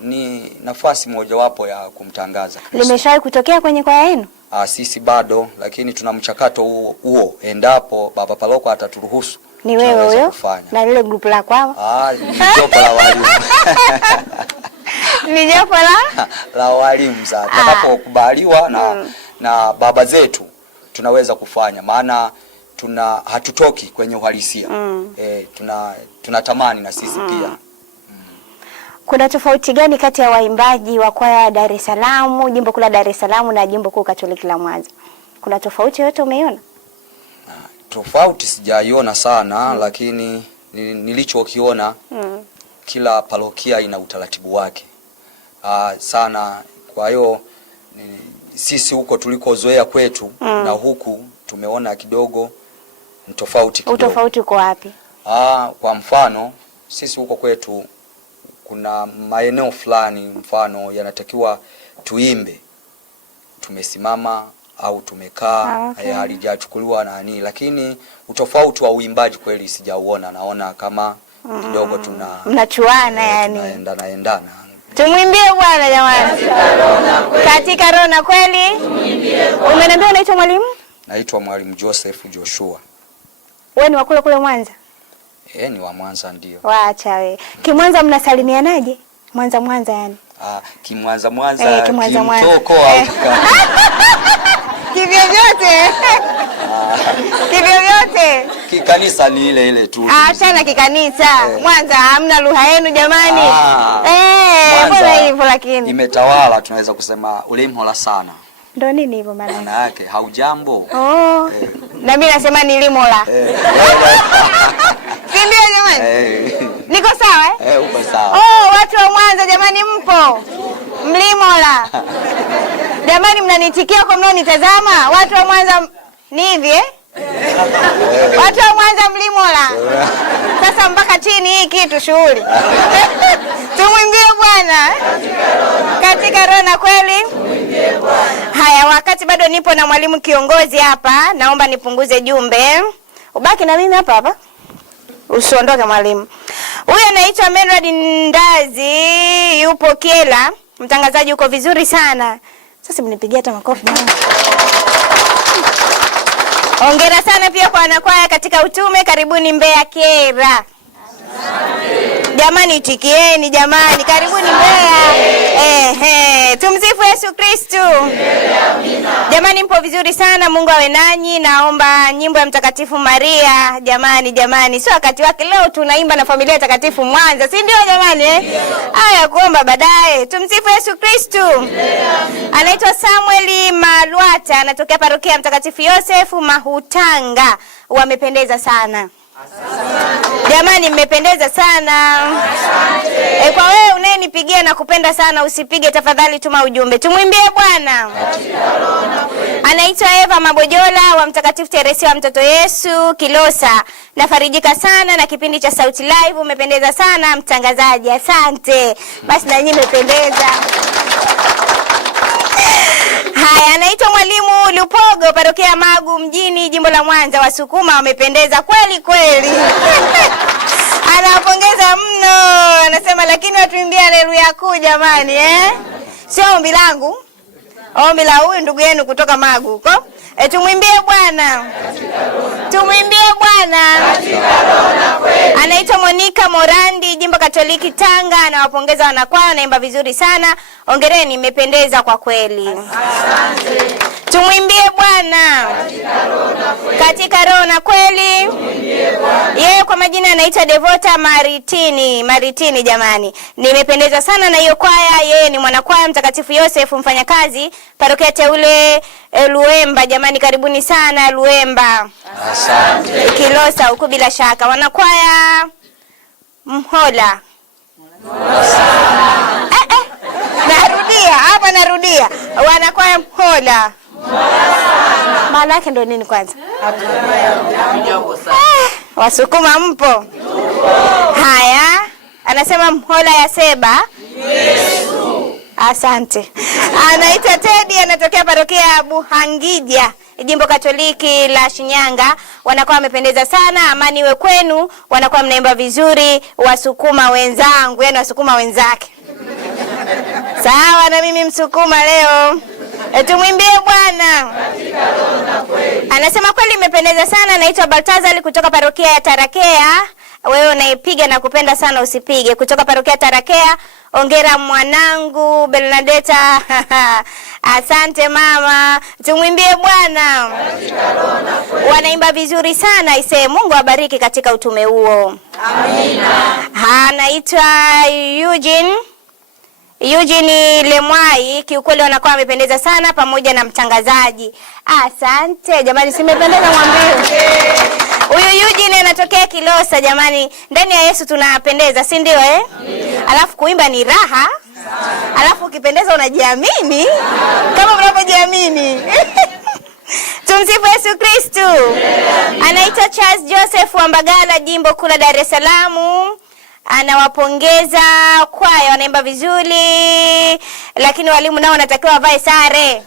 ni nafasi mojawapo ya kumtangaza Kristo. Limeshawahi kutokea kwenye kwaya yenu? Sisi bado, lakini tuna mchakato huo. Endapo baba paroko ataturuhusu. Ni wewe huyo na lile grupu la kwao? Ni jopo la walimu. Ni jopo la walimu sasa. Tutakapokubaliwa na baba zetu tunaweza kufanya, maana hatutoki kwenye uhalisia. Tunatamani na sisi pia. Kuna tofauti gani kati ya waimbaji wa kwaya Dar es Salaam, jimbo kuu la Dar es Salaam na jimbo kuu Katoliki la Mwanza? Kuna tofauti yote umeiona? Tofauti sijaiona sana, lakini nilichokiona kila parokia ina utaratibu wake sana. Kwa hiyo sisi huko tulikozoea kwetu na huku tumeona kidogo tofauti kidogo. Utofauti uko wapi? Kwa mfano sisi huko kwetu kuna maeneo fulani mfano yanatakiwa tuimbe tumesimama au tumekaa, halijachukuliwa nani, lakini utofauti wa uimbaji kweli sijauona. Naona kama kidogo mnachuana yani. Tunaendana. Tumwimbie Bwana jamani. Katika roho na kweli. Umeniambia unaitwa mwalimu? Naitwa Mwalimu Joseph Joshua. Wewe ni wa kule Mwanza? Ni wa Mwanza ndio. Waacha we. Kimwanza mnasalimianaje? Mwanza yani. Kimwanza kimtoko au Kivyo vyote. Kikanisa ni ile tu. Achana kikanisa. Mwanza hamna lugha yenu jamani. Mbona hivyo lakini? Imetawala, tunaweza kusema ulimhola sana. Ndio nini hivyo maana yake? Haujambo. Na mimi nasema nilimola. Si ndio jamani? Niko sawa uko sawa. Watu wa Mwanza jamani mpo? Mlimola. Jamani mnanitikia kwa mnaonitazama? Watu wa Mwanza ni hivi Watu wa Mwanza mlimola. Sasa mpaka chini hii kitu shughuli. Tumwimbie Bwana. Katika roho na kweli. Haya, wakati bado nipo na mwalimu kiongozi hapa, naomba nipunguze jumbe. Ubaki na mimi hapa. Usiondoke mwalimu. Huyu anaitwa Merad Ndazi, yupo Kiela. Mtangazaji uko vizuri sana. Sasa mnipigia hata makofi mama. Hongera sana pia kwa wanakwaya katika utume. Karibuni Mbeya Kera. Jamani itikieni jamani, karibuni Mbeya. Tumsifu Yesu Kristo. Jamani mpo vizuri sana, Mungu awe nanyi. Naomba nyimbo ya Mtakatifu Maria. Jamani, sio wakati wake leo, tunaimba na familia takatifu Mwanza, si ndio jamani Haya, kuomba baadaye. Tumsifu Yesu Kristo. Anaitwa Samuel Malwata, anatokea parokia Mtakatifu Yosefu Mahutanga. Wamependeza sana. Jamani mmependeza sana. Kwa wewe unayenipigia na kupenda sana, usipige tafadhali, tuma ujumbe. Tumwimbie Bwana. Anaitwa Eva Mabojola wa Mtakatifu Teresia wa Mtoto Yesu Kilosa. Nafarijika sana na kipindi cha Sauti Live, umependeza sana mtangazaji. Asante. Basi na nyinyi mmependeza. Haya, anaitwa Mwalimu Lupogo, parokia Magu mjini, jimbo la Mwanza. Wasukuma wamependeza kweli. Anapongeza mno. Anasema lakini watuimbia haleluya kuu jamani Sio ombi langu. Ombi la huyu ndugu yenu kutoka Magu huko. Tumwimbie Bwana. Tumwimbie Bwana. Anaitwa Monica Morandi, jimbo Katoliki Tanga. Anawapongeza wanakwaya, wanaimba vizuri sana. Hongereni, mmependeza kwa kweli. Asante. Tumwimbie Bwana. Katika roho na kweli. Yeye kwa majina anaitwa Devota Maritini jamani. Nimependeza sana na hiyo kwaya. Yeye ni mwanakwaya Mtakatifu Yosefu mfanyakazi, parokia teule Luemba. Jamani karibuni sana Luemba. Asante. Kilosa huko bila shaka. Wanakwaya Mhola. Narudia. Wanakwaya Mhola. Maana yake ndo nini kwanza? Wasukuma mpo? Haya, anasema Mhola ya Seba. Yesu. Asante. Anaitwa Teddy, anatokea parokia ya Buhangija, Jimbo Katoliki la Shinyanga. Wanakuwa wamependeza sana. Amani iwe kwenu. Wanakuwa mnaimba vizuri. Wasukuma wenzangu, yani Wasukuma wenzake. Sawa, na mimi Msukuma leo. Tumwimbie Bwana. Anasema kweli imependeza sana. Naitwa Baltazali kutoka parokia ya Tarakea. Wewe unaipiga na kupenda sana usipige. Kutoka parokia Tarakea. Ongera mwanangu Bernadetta. Asante mama. Tumwimbie Bwana. Wanaimba vizuri sana. Ise Mungu awabariki katika utume huo. Amina. Anaitwa Eugene Lemwai, kiukweli wanakuwa wamependeza sana pamoja na mtangazaji. Asante jamani, simependeza mwambie. Huyu Eugene anatokea Kilosa jamani. Ndani ya Yesu tunapendeza, si ndio Alafu kuimba ni raha. Alafu ukipendeza unajiamini kama mnapojiamini. Tumsifu Yesu Kristo. Anaitwa Charles Joseph wa Mbagala, Jimbo Kuu la Dar es Salaam. Anawapongeza kwaya, wanaimba vizuri, lakini walimu nao wanatakiwa wavae sare.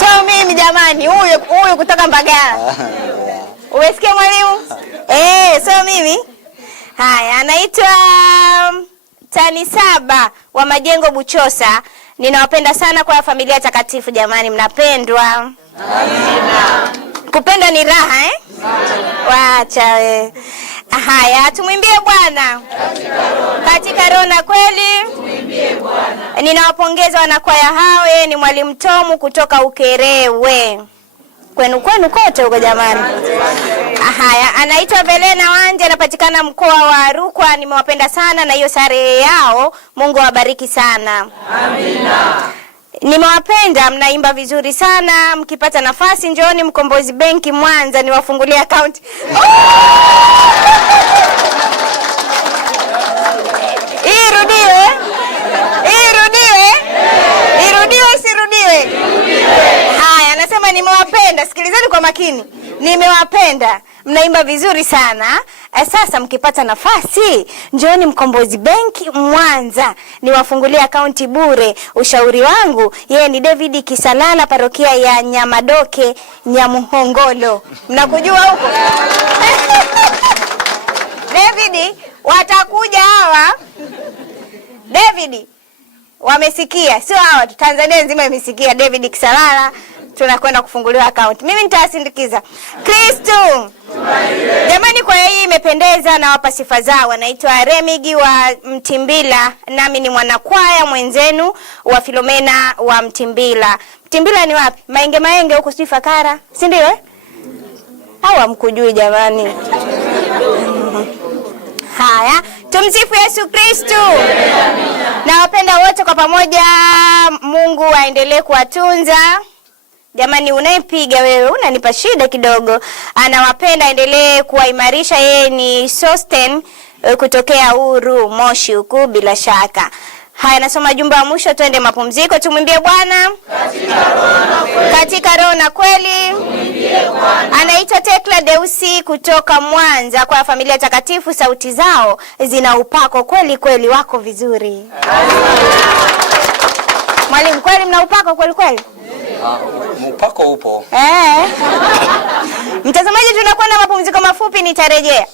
So mimi jamani, huyu kutoka Mbagala. Umesikia mwalimu? So mimi. Haya, anaitwa Tani Saba wa Majengo Buchosa. Ninawapenda sana kwa familia takatifu jamani, mnapendwa. Amina. Kupenda ni raha Wacha we. Haya, tumwimbie Bwana. Katika roho na kweli. Tumwimbie Bwana. Ninawapongeza wanakwaya hao. Ni Mwalimu Tomu kutoka Ukerewe. Kwenu kote huko jamani. Haya, anaitwa Belena Wanje, anapatikana mkoa wa Rukwa. Nimewapenda sana na hiyo sare yao. Mungu awabariki sana. Amina. Nimewapenda, mnaimba vizuri sana. Mkipata nafasi njooni Mkombozi Benki Mwanza niwafungulie account. Irudiwe. Haya, anasema nimewapenda. Sikilizeni kwa makini. Nimewapenda. Mnaimba vizuri sana. Sasa mkipata nafasi njooni Mkombozi Benki Mwanza niwafungulie akaunti bure. Ushauri wangu, yeye ni David Kisalala, parokia ya Nyamadoke, Nyamuhongolo. Mnakujua huko? David, watakuja hawa. David, wamesikia. Sio hawa, Tanzania nzima imesikia David Kisalala. Tunakwenda kufunguliwa account. Mimi nitasindikiza. Kristo. Jamani, kwa hii imependeza na wapa sifa zao. Anaitwa Remigi wa Mtimbila. Nami ni mwanakwaya mwenzenu wa Filomena wa Mtimbila. Mtimbila ni wapi? Maenge huko Sifakara. Si ndio Hawa mkujui jamani. Haya, tumsifu Yesu Kristo. Nawapenda wote kwa pamoja. Mungu aendelee kuwatunza. Jamani, unaipiga wewe, unanipa shida kidogo. Anawapenda, endelee kuwaimarisha. Yeye ni Sosten kutokea Uru Moshi huku bila shaka. Haya, nasoma jumba wa mwisho, twende mapumziko. Tumwimbie Bwana. Katika roho na kweli. Anaitwa Tekla Deusi kutoka Mwanza, kwa familia takatifu. Sauti zao zina upako kweli, wako vizuri. Mwalimu, kweli mna upako kweli? Mpako upo. Mtazamaji, tunakwenda mapumziko mafupi, nitarejea.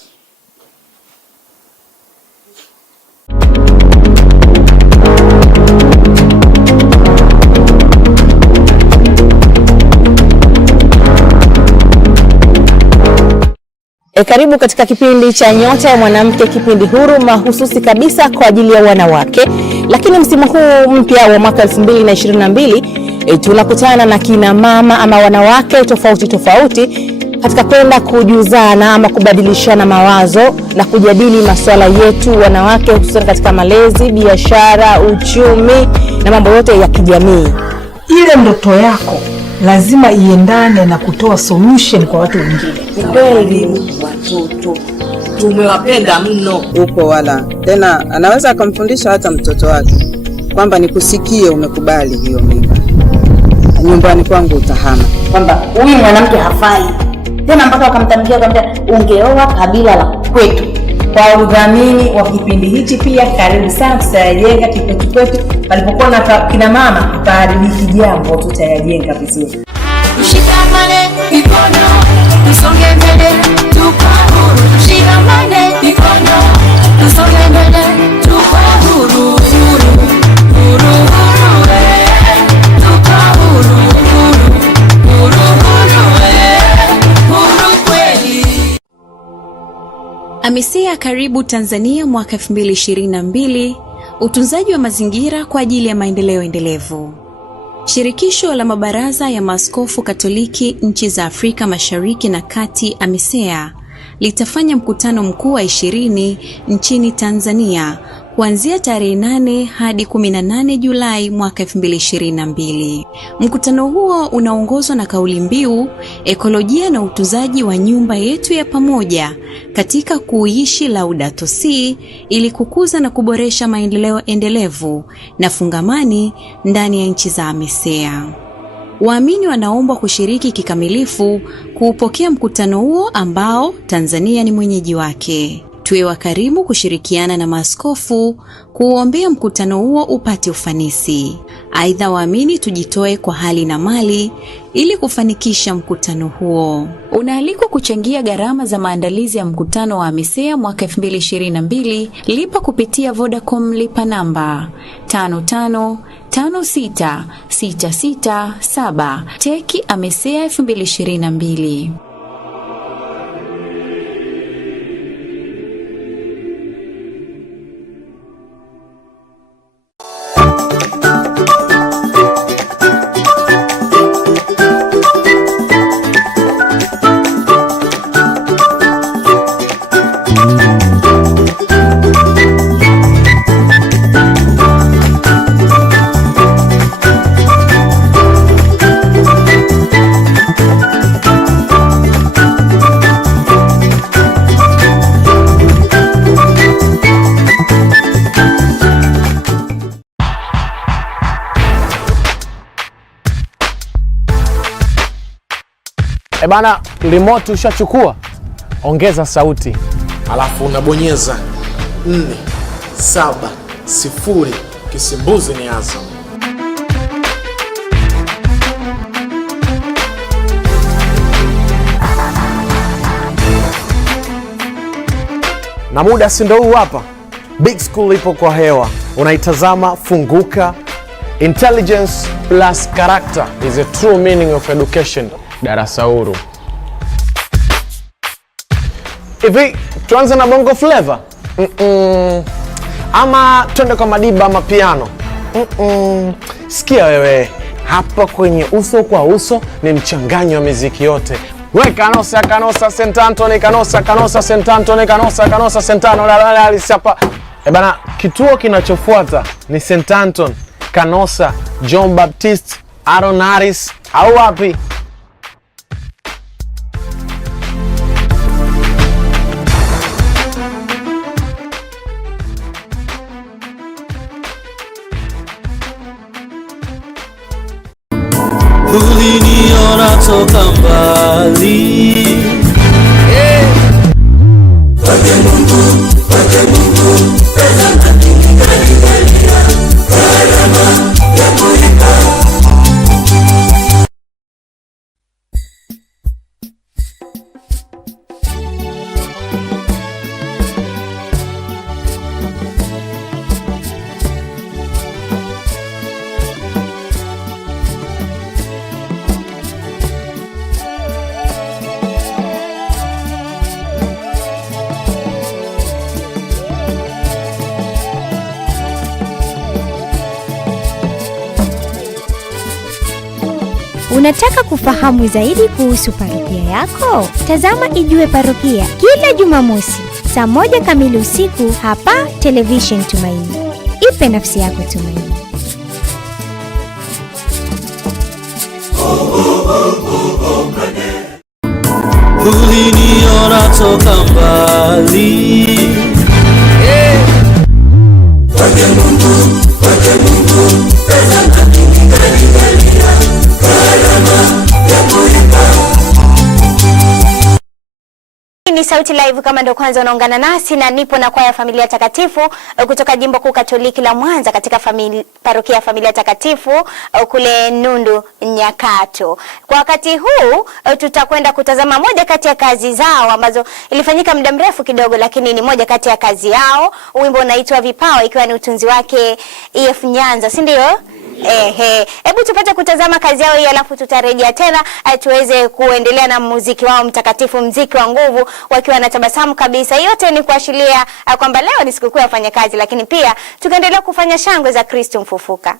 Karibu katika kipindi cha Nyota ya Mwanamke, kipindi huru mahususi kabisa kwa ajili ya wanawake. Lakini msimu huu mpya wa mwaka 2022 tunakutana na kina mama ama wanawake tofauti katika kwenda kujuzana ama kubadilishana mawazo na kujadili masuala yetu wanawake, hususan katika malezi, biashara, uchumi na mambo yote ya kijamii. Ile ndoto yako lazima iendane na kutoa solution kwa watu wengine. Ni kweli watoto watu umewapenda mno. Upo wala. Tena anaweza akamfundisha hata mtoto wake kwamba nikusikie umekubali hiyo mimba. Nyumbani kwangu utahama. Kwamba huyu mwanamke hafai. Tena mpaka wakamtamkia kwamba ungeoa kabila la kwetu. Kwa udhamini wa kipindi hichi pia karibu sana, tutayajenga kipindi kwetu. Palipokuwa na kina mama tutaharibiki jambo, tutayajenga vizuri. Tushikamane mikono, tusonge mbele, tuko huru. Tushikamane mikono, tusonge mbele, tuko huru, huru, huru, huru, tuko huru, huru, huru, huru kweli. AMESEA karibu Tanzania mwaka 2022, utunzaji wa mazingira kwa ajili ya maendeleo endelevu. Shirikisho la mabaraza ya maaskofu Katoliki nchi za Afrika Mashariki na Kati AMESEA litafanya mkutano mkuu wa 20 nchini Tanzania kuanzia tarehe 8 hadi 18 Julai mwaka 2022. Mkutano huo unaongozwa na kauli mbiu ekolojia na utunzaji wa nyumba yetu ya pamoja katika kuishi Laudato Si, ili kukuza na kuboresha maendeleo endelevu na fungamani ndani ya nchi za AMESEA. Waamini wanaombwa kushiriki kikamilifu kuupokea mkutano huo ambao Tanzania ni mwenyeji wake. Tuwe wakarimu kushirikiana na maaskofu kuombea mkutano huo upate ufanisi. Aidha, waamini tujitoe kwa hali na mali ili kufanikisha mkutano huo. Unaalikwa kuchangia gharama za maandalizi ya mkutano wa AMESEA mwaka 2022. Lipa kupitia Vodacom lipa namba 5556667 Teki AMESEA 2022. Bana, remote ushachukua? Ongeza sauti. Alafu unabonyeza 470. Kisimbuzi ni Azam. Na muda si ndio huu hapa. Big School ipo kwa hewa. Unaitazama Funguka. Intelligence plus character is a true meaning of education. Darasa huru. Hivi tuanze na bongo flavor? Ama twende kwa madiba ama piano? Sikia wewe, hapa kwenye uso kwa uso ni mchanganyo wa muziki yote. We kanosa kanosa St. Anthony, kanosa kanosa St. Anthony, kanosa kanosa St. Anthony alisapa. Bana, kituo kinachofuata ni St. Anthony, Kanosa, John Baptist, Aaron Harris au wapi? Uliniona toka mbali. Wake Mungu, pesa na kingalia, gharama ya kulipa. Unataka kufahamu zaidi kuhusu parokia yako? Tazama Ijue Parokia kila Jumamosi saa 1 kamili usiku hapa Television Tumaini. Ipe nafsi yako tumaini. Uliniona wanatoka mbali. Kwake Mungu, tazama ningalilia karama ya kuimba. Ni Sauti Live. Kama ndo kwanza unaungana nasi, na nipo na kwaya Familia Takatifu kutoka Jimbo Kuu Katoliki la Mwanza katika parokia ya Familia Takatifu kule Nundu Nyakato. Kwa wakati huu tutakwenda kutazama moja kati ya kazi zao ambazo ilifanyika muda mrefu kidogo, lakini ni moja kati ya kazi yao. Wimbo unaitwa Vipawa, ikiwa ni utunzi wake EF Nyanza, si ndio? Hebu tupate kutazama kazi yao hii, alafu tutarejea tena tuweze kuendelea na muziki wao mtakatifu, muziki wa nguvu, wakiwa na tabasamu kabisa. Yote ni kuashiria kwamba leo ni sikukuu ya wafanyakazi, lakini pia tukaendelea kufanya shangwe za Kristo mfufuka.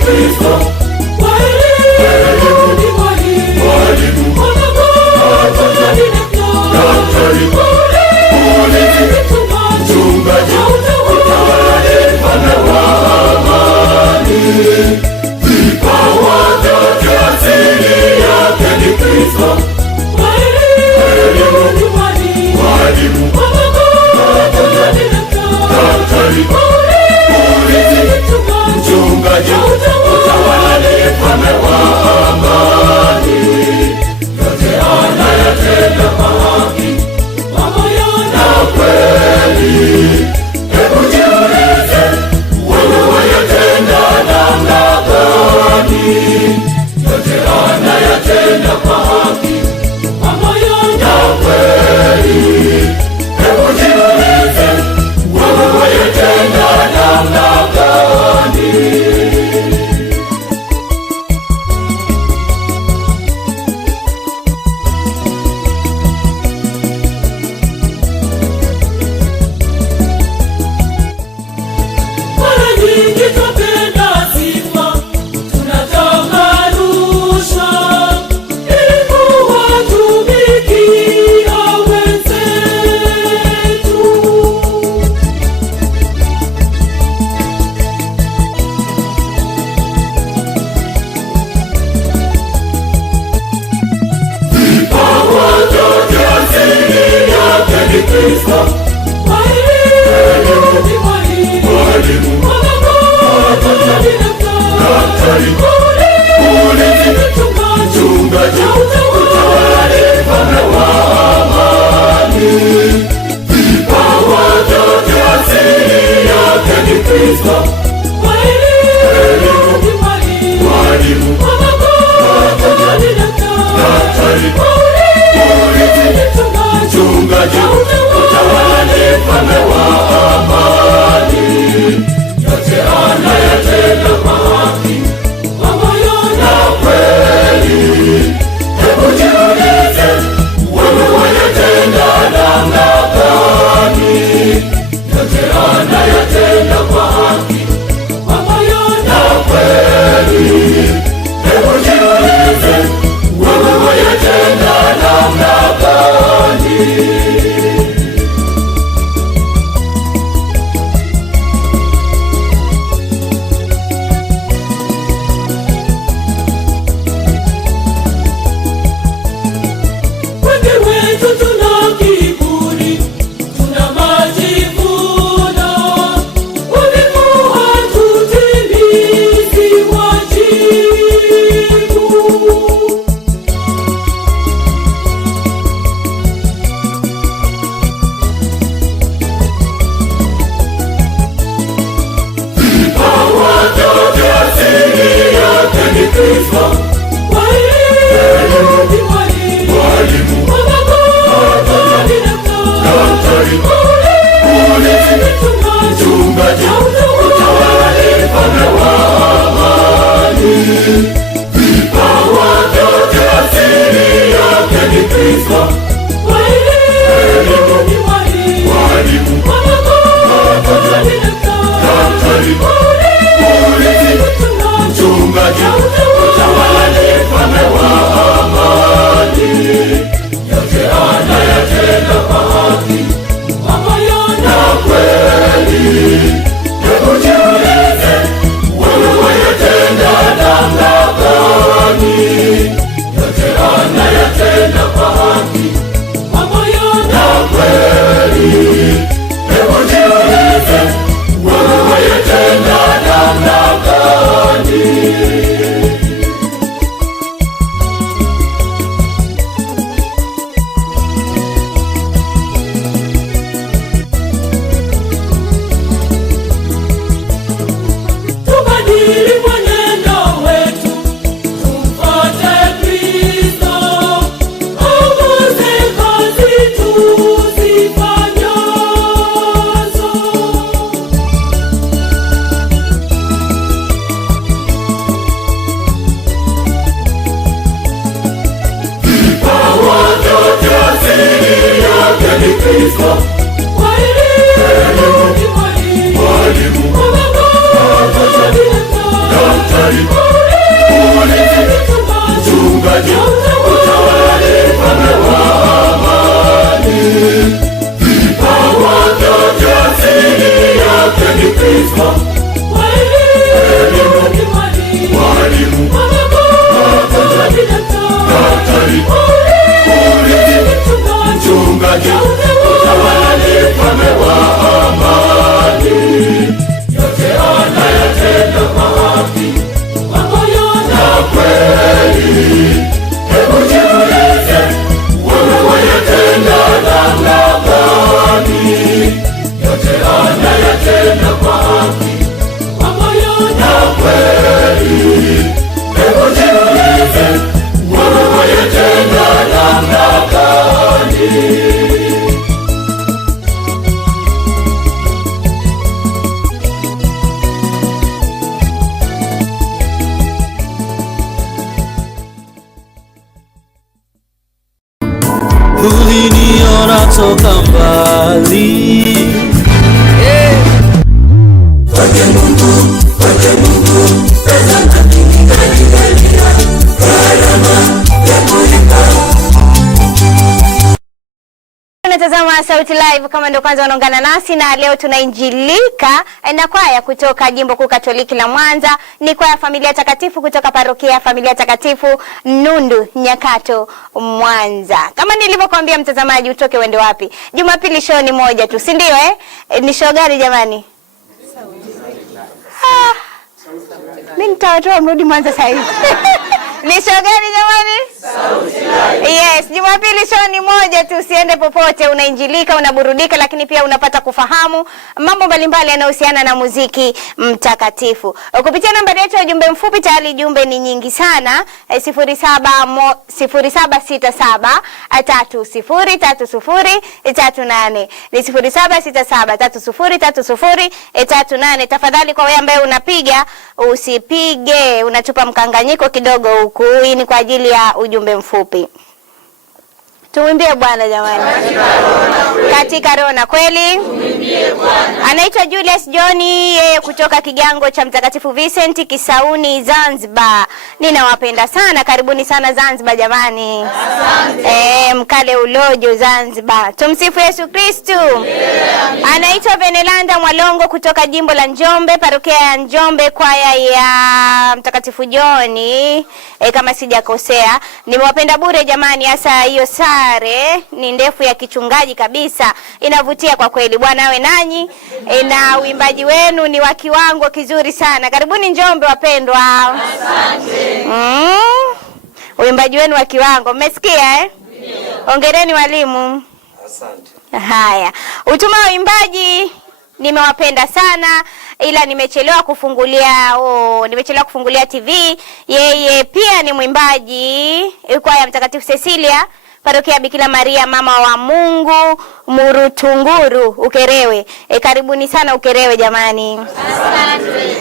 Kristo, Kristo, mwalimu, daktari, mchungaji, utawale mfalme wa amani. Vipawa vyote asili yake ni Kristo. Mwalimu, daktari, mchungaji, utawale mfalme wa amani. Yote anayatenda kwa haki, kwa moyo na kweli. Hebu jiulize, wewe wayatenda namna gani? Yote anayatenda kwa haki, kwa moyo na kweli. Hebu jiulize, wewe wayatenda namna gani? Uliniona toka mbali. Wake Mungu, tazama ningalikalia gharama ya kulipa. Unatazama Sauti Live kama ndio kwanza unaungana nasi, na leo tunainjilika na kwaya kutoka Jimbo Kuu Katoliki la Mwanza. Ni kwaya Familia Takatifu kutoka parokia Familia Takatifu Nundu, Nyakato, Mwanza. Kama nilivyokuambia mtazamaji, utoke uende wapi? Jumapili show ni moja tu, si ndio ni show gani jamani? Mimi nitawatoa mrudi Mwanza sasa hivi. Ni show gani jamani? Sauti Live. Yes, Jumapili show ni moja tu, usiende popote, unainjilika, unaburudika, lakini pia unapata kufahamu mambo mbalimbali yanayohusiana na muziki mtakatifu. Kupitia nambari yetu ya ujumbe mfupi, tayari jumbe ni nyingi sana. 0767 303038. Ni 0767303038. Tafadhali kwa wewe ambaye unapiga, usipige, unatupa mkanganyiko kidogo huku. Hii ni kwa ajili ya ujumbe mfupi. Tumwimbie Bwana jamani. Katika roho na kweli. Tumwimbie Bwana. Anaitwa Julius Johnny, yeye kutoka Kigango cha Mtakatifu Vincent, Kisauni, Zanzibar. Ninawapenda sana, karibuni sana Zanzibar jamani. Asante. Mkale Ulojo Zanzibar. Tumsifu Yesu Kristo. Yeah. Anaitwa Venelanda Mwalongo kutoka Jimbo la Njombe, parokia ya Njombe, kwaya ya Mtakatifu Johnny. Kama sijakosea. Nimewapenda bure jamani, hasa hiyo sare ni ndefu ya kichungaji kabisa, inavutia kwa kweli. Bwana awe nanyi, na uimbaji wenu ni wa kiwango kizuri sana. Karibuni Njombe wapendwa. Asante. Uimbaji wenu wa kiwango, mmesikia Hongereni walimu. Asante. Haya, utuma wa uimbaji nimewapenda sana, ila nimechelewa kufungulia TV. Yeye pia ni mwimbaji kwaya Mtakatifu Cecilia, parokia Bikira Maria Mama wa Mungu, Murutunguru, Ukerewe. Karibuni sana Ukerewe jamani. Asante.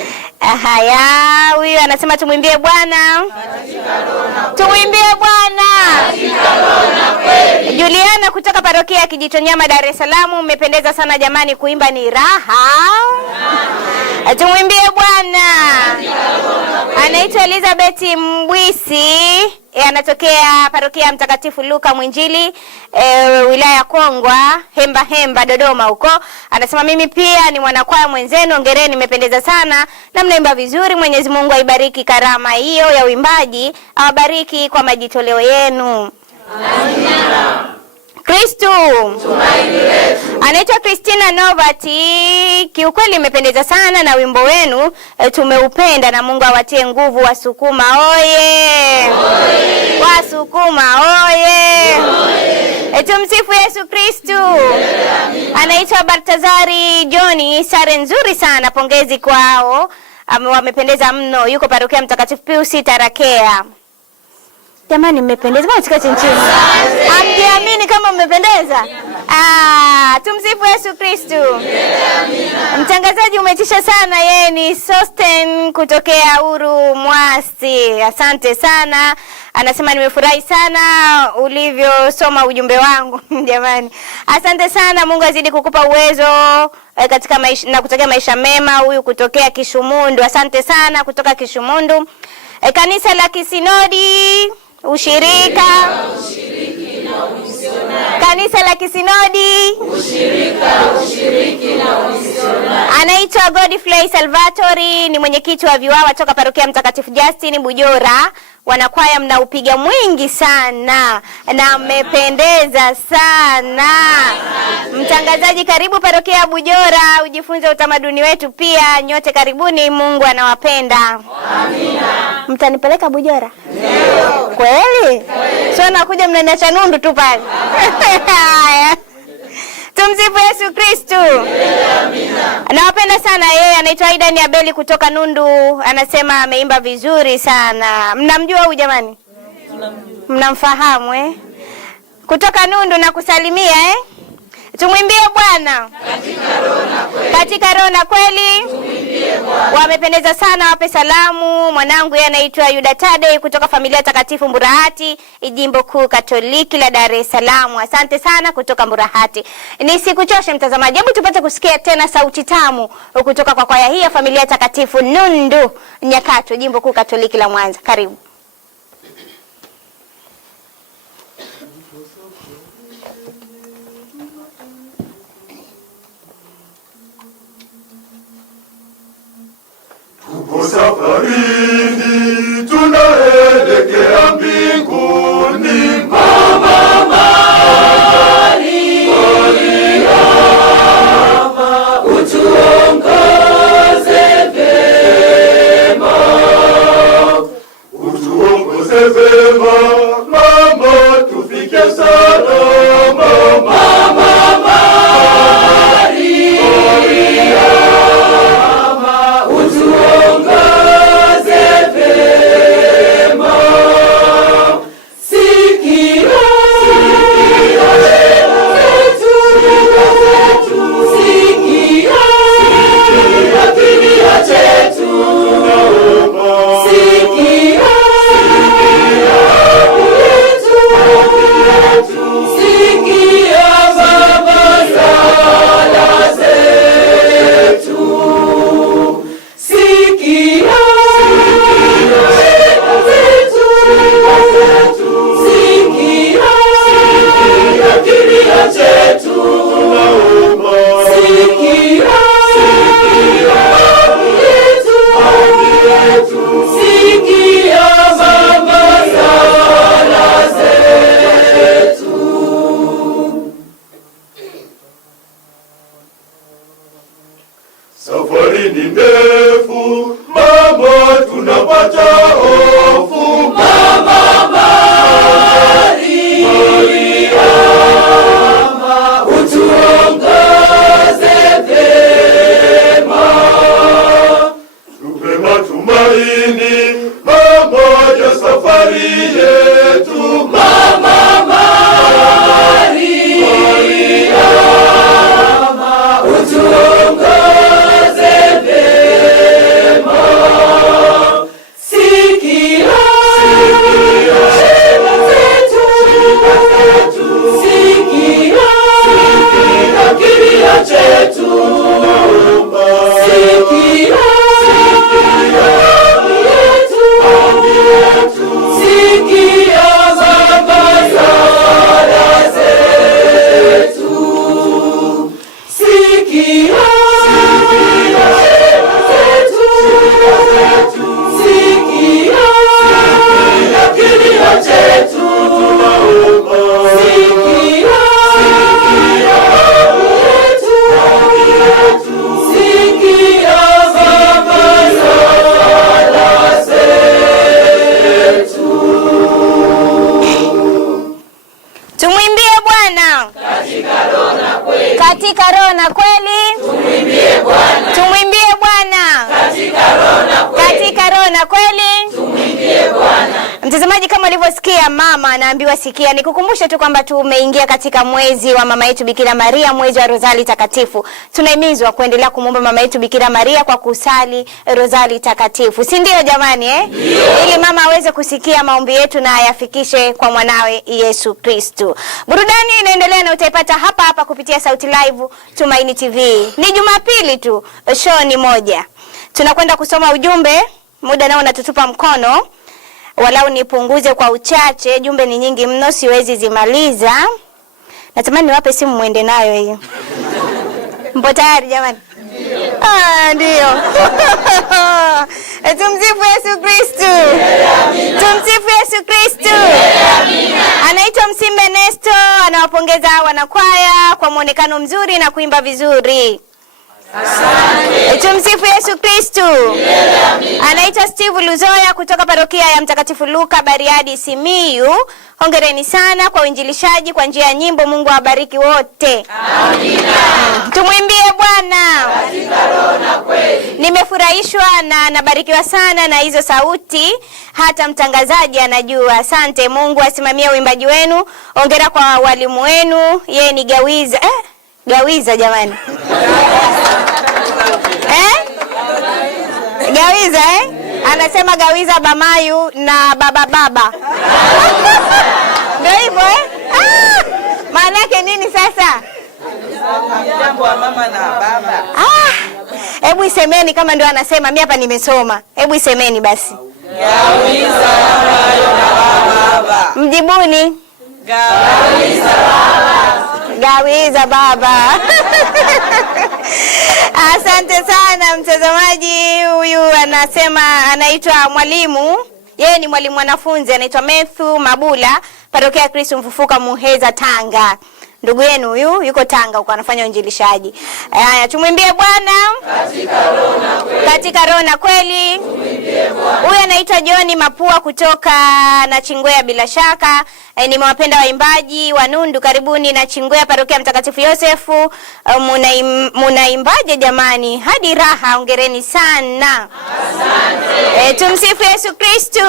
Haya, huyu anasema tumwimbie Bwana. Tumwimbie Bwana. Juliana kutoka parokia Kijitonyama, Dar es Salaam, umependeza sana jamani, kuimba ni raha. Tumwimbie Bwana. Anaitwa Elizabeth Mbwisi, anatokea parokia Mtakatifu Luka Mwinjili, wilaya ya Kongwa, Hemba Dodoma huko. Anasema mimi pia ni mwanakwaya mwenzenu, hongereni, nimependeza sana na mnaimba vizuri. Mwenyezi Mungu aibariki karama hiyo ya uimbaji, awabariki kwa majitoleo yenu. Amina. Kristo tumaini letu. Anaitwa Christina Novati, kiukweli imependeza sana na wimbo wenu tumeupenda, na Mungu awatie nguvu Wasukuma oye. Wasukuma oye. Tumsifu Yesu Kristo. Anaitwa Baltazari Johnny, sare nzuri sana, pongezi kwao, wamependeza mno, yuko parokia Mtakatifu Pius Tarakea. Jamani mmependeza, mbona chini. Hamjiamini kama mmependeza? Tumsifu Yesu Kristu. Mtangazaji umetisha sana, yeye ni Sosten kutokea Uru Mwasi. Asante sana. Anasema nimefurahi sana ulivyosoma ujumbe wangu. Jamani, asante sana. Mungu azidi kukupa uwezo katika maisha na kutakia maisha mema. Huyu kutokea Kishumundu. Asante sana kutoka Kishumundu. Kanisa la Kisinodi ushirika Kanisa la Kisinodi ushiriki na umisionari. Anaitwa Godfrey Salvatori, ni mwenyekiti wa viwawa toka parokia Mtakatifu Justin Bujora. Wanakwaya mnaupiga mwingi sana na mmependeza sana. Mtangazaji, karibu parokia Bujora ujifunze utamaduni wetu pia. Nyote karibuni, Mungu anawapenda. Amina. Mtanipeleka Bujora? Ndio. Kweli? Sio nakuja mnaniacha Nundu tu pale. Haya. Tumsifu Yesu Kristu. Amina. Nawapenda sana. Yeye anaitwa Aidan Abeli kutoka Nundu. Anasema ameimba vizuri sana. Mnamjua huyu jamani? Mnamfahamu Kutoka Nundu na kusalimia Tumwimbie Bwana katika roho na kweli. Wamependeza sana, wape salamu. Mwanangu yeye anaitwa Yuda Tade kutoka familia takatifu Mburahati, Jimbo Kuu Katoliki la Dar es Salaam. Asante sana kutoka Mburahati. Nisikuchoshe mtazamaji, hebu tupate kusikia tena sauti tamu kutoka kwa kwaya hii ya familia takatifu Nundu Nyakato, Jimbo Kuu Katoliki la Mwanza. Karibu. Safarini tunaelekea mbinguni, Mama Maria, utuongoze vema, Mama, tufike salama, Mama Maria, utuongoze vema. Sikia kilio chetu, sikia Baba sala zetu, sikia kilio chetu, sikia Baba sala zetu. Safari ni ndefu Mama, tunapata hofu, Mama Maria, utuongoze vema, tupe matumaini Mama ya safari yetu, Mama Maria, utuongoze vema. Sikia kilio chetu, sikia Baba sala zetu, sikia kilio chetu, sikia Baba sala zetu. Tumwimbie Bwana katika roho na kweli. Tumwimbie Bwana katika roho na kweli. Mtazamaji, kama ulivyosikia mama anaambiwa sikia, nikukumbushe tu kwamba tumeingia katika mwezi wa mama yetu Bikira Maria, mwezi wa Rozari Takatifu. Tunahimizwa kuendelea kumwomba mama yetu Bikira Maria kwa kusali Rozari Takatifu. Si ndio jamani Ili mama aweze kusikia maombi yetu na ayafikishe kwa mwanawe Yesu Kristo. Burudani inaendelea na utaipata hapa hapa kupitia Sauti Live Tumaini TV. Ni Jumapili tu, show ni moja. Tunakwenda kusoma ujumbe, muda nao unatutupa mkono. Walau nipunguze kwa uchache, jumbe ni nyingi mno, siwezi zimaliza. Natamani niwape simu muende nayo hiyo. Mpo tayari jamani? Ndio. Tumsifu Yesu Kristo. Tumsifu Yesu Kristo. Anaitwa Msimbe Nesto, anawapongeza wanakwaya kwa muonekano mzuri na kuimba vizuri. Asante. Tumsifu Yesu Kristo. Anaitwa Steve Luzoya kutoka parokia ya Mtakatifu Luka Bariadi Simiyu. Hongereni sana kwa uinjilishaji kwa njia ya nyimbo. Mungu awabariki wote. Amina. Tumwimbie Bwana. Katika roho na kweli. Nimefurahishwa na nabarikiwa sana na hizo sauti, hata mtangazaji anajua. Asante, Mungu asimamie uimbaji wenu. Hongera kwa walimu wenu. Yeye ni Gawiza. Gawiza jamani. Gawiza anasema Gawiza Bamayu na baba. Ndio hivyo maana yake nini sasa? Jambo wa mama na baba. Hebu isemeni kama ndio anasema, mimi hapa nimesoma. Hebu isemeni basi. Gawiza Bamayu na baba. Mjibuni. Gawiza baba. Gawiza baba. Asante sana mtazamaji. Huyu anasema anaitwa mwalimu. Yeye ni mwalimu mwanafunzi, anaitwa Methu Mabula, parokia ya Kristo Mfufuka Muheza Tanga. Ndugu yenu huyu yuko Tanga huko anafanya uinjilishaji. Haya, tumwimbie Bwana katika roho na kweli. Huyu anaitwa John Mapua kutoka Nachingwea bila shaka. Nimewapenda waimbaji wa Nundu, karibuni Nachingwea parokia Mtakatifu Yosefu. Munaimbaje jamani? Hadi raha, hongereni sana. Asante. Tumsifu Yesu Kristo.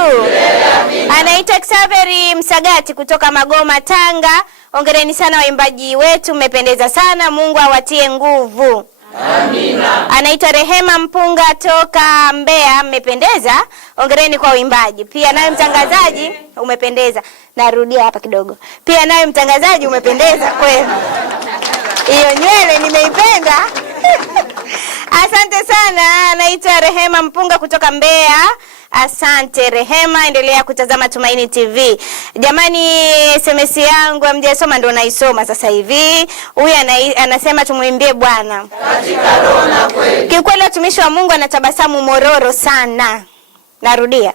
Anaitwa Xaveri Msagati kutoka Magoma Tanga. Hongereni sana waimbaji wetu, mmependeza sana. Mungu awatie nguvu. Amina. Anaitwa Rehema Mpunga toka Mbeya, mmependeza. Hongereni kwa uimbaji. Pia nawe mtangazaji umependeza. Narudia hapa kidogo. Pia nawe mtangazaji umependeza kweli. Hiyo nywele nimeipenda. Asante sana. Anaitwa Rehema Mpunga kutoka Mbeya. Asante Rehema, endelea kutazama Tumaini TV. Jamani, SMS yangu amjasoma ndo naisoma sasa hivi. Huyu anasema tumwimbie Bwana katika roho na kweli. Kiukweli watumishi wa Mungu anatabasamu mororo sana. Narudia.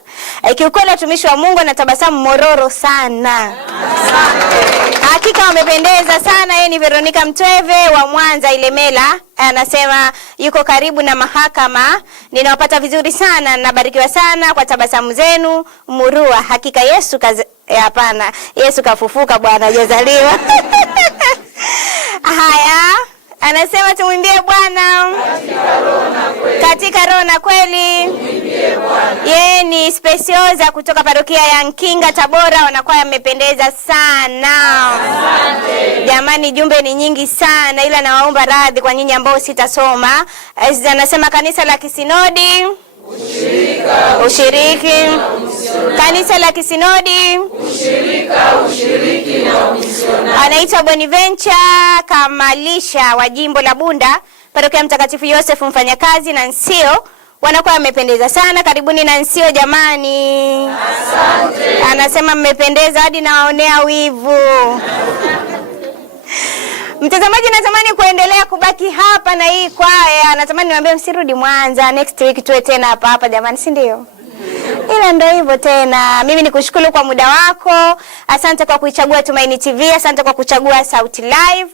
Kiukweli watumishi wa Mungu anatabasamu mororo sana. Asante. Hakika wamependeza sana. Yeye ni Veronica Mtweve wa Mwanza Ilemela. Anasema yuko karibu na mahakama. Ninawapata vizuri sana, nabarikiwa sana kwa tabasamu zenu. Murua, hakika Yesu hapana. Yesu kafufuka bwana, hajazaliwa. Haya, anasema tumwimbie Bwana katika roho na kweli. Yeye ni Specioza kutoka parokia ya Nkinga Tabora, wanakuwa yamependeza sana. Asante. Jamani, jumbe ni nyingi sana, ila nawaomba radhi kwa nyinyi ambao sitasoma. Anasema kanisa la Kisinodi ushiriki. Kanisa la Kisinodi ushiriki na umisionari. Anaitwa Bonaventure Kamalisha wa jimbo la Bunda, parokia Mtakatifu Yosefu Mfanyakazi na Nsio. Wanakuwa wamependeza sana. Karibuni na Nsio jamani. Asante. Anasema mmependeza hadi nawaonea wivu. Mtazamaji, natamani kuendelea kubaki hapa na hii kwaya. Natamani niwaambie msirudi Mwanza. Next week tuwe tena hapa jamani, si ndio? Ila ndio hivyo tena. Mimi nikushukuru kwa muda wako. Asante kwa kuichagua Tumaini TV. Asante kwa kuchagua Sauti Live.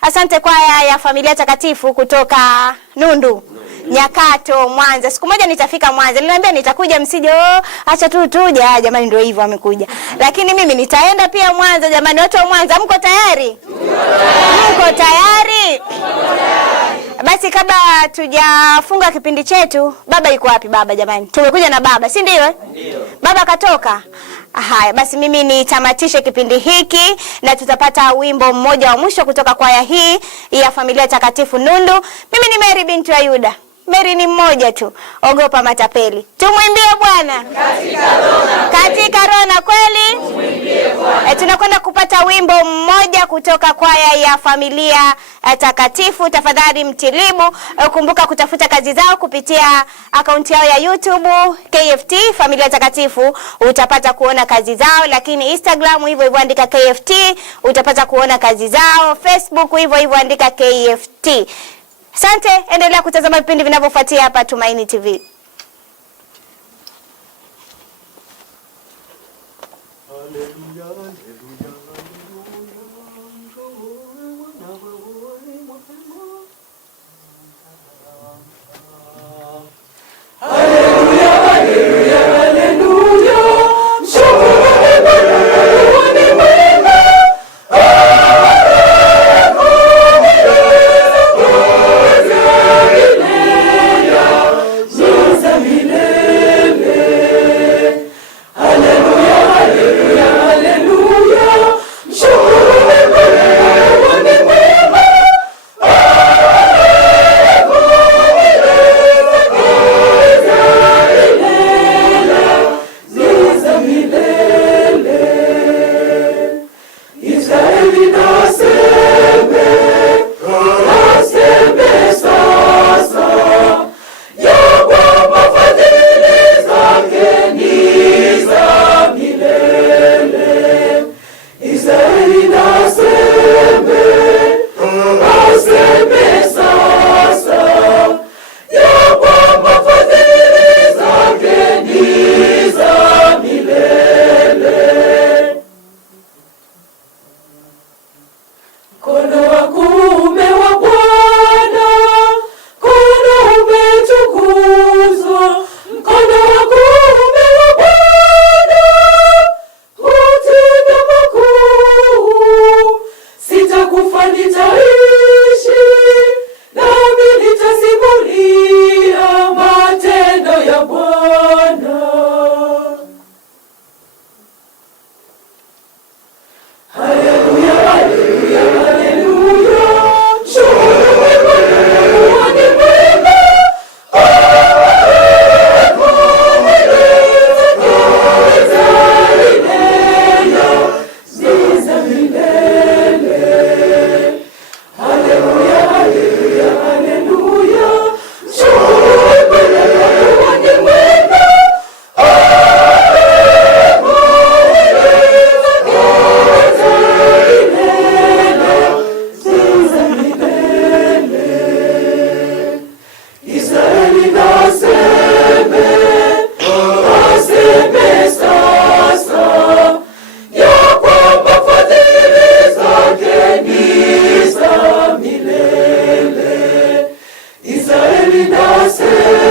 Asante kwaya ya Familia Takatifu kutoka Nundu Nyakato Mwanza. Siku moja nitafika Mwanza. Niliwaambia nitakuja, msije acha tu tuja. Jamani, ndio hivyo amekuja. Lakini mimi nitaenda pia Mwanza jamani. Watu wa Mwanza mko tayari? Mko tayari? Basi kabla tujafunga kipindi chetu, baba yuko wapi baba jamani? Tumekuja na baba, si ndio? Ndio. Baba katoka. Haya, basi mimi nitamatishe kipindi hiki na tutapata wimbo mmoja wa mwisho kutoka kwaya hii ya Familia Takatifu Nundu. Mimi ni Mary binti wa Yuda. Mary ni mmoja tu. Ogopa matapeli. Tumwimbie Bwana. Katika roho na kweli. Tumwimbie Bwana. Tunakwenda kupata wimbo mmoja kutoka kwaya ya Familia Takatifu. Tafadhali mtilibu, kumbuka kutafuta kazi zao kupitia akaunti yao ya YouTube KFT Familia Takatifu, utapata kuona kazi zao, lakini Instagram hivyo hivyo andika KFT, utapata kuona kazi zao, Facebook hivyo hivyo andika KFT. Asante, endelea kutazama vipindi vinavyofuatia hapa Tumaini TV. Israeli nasema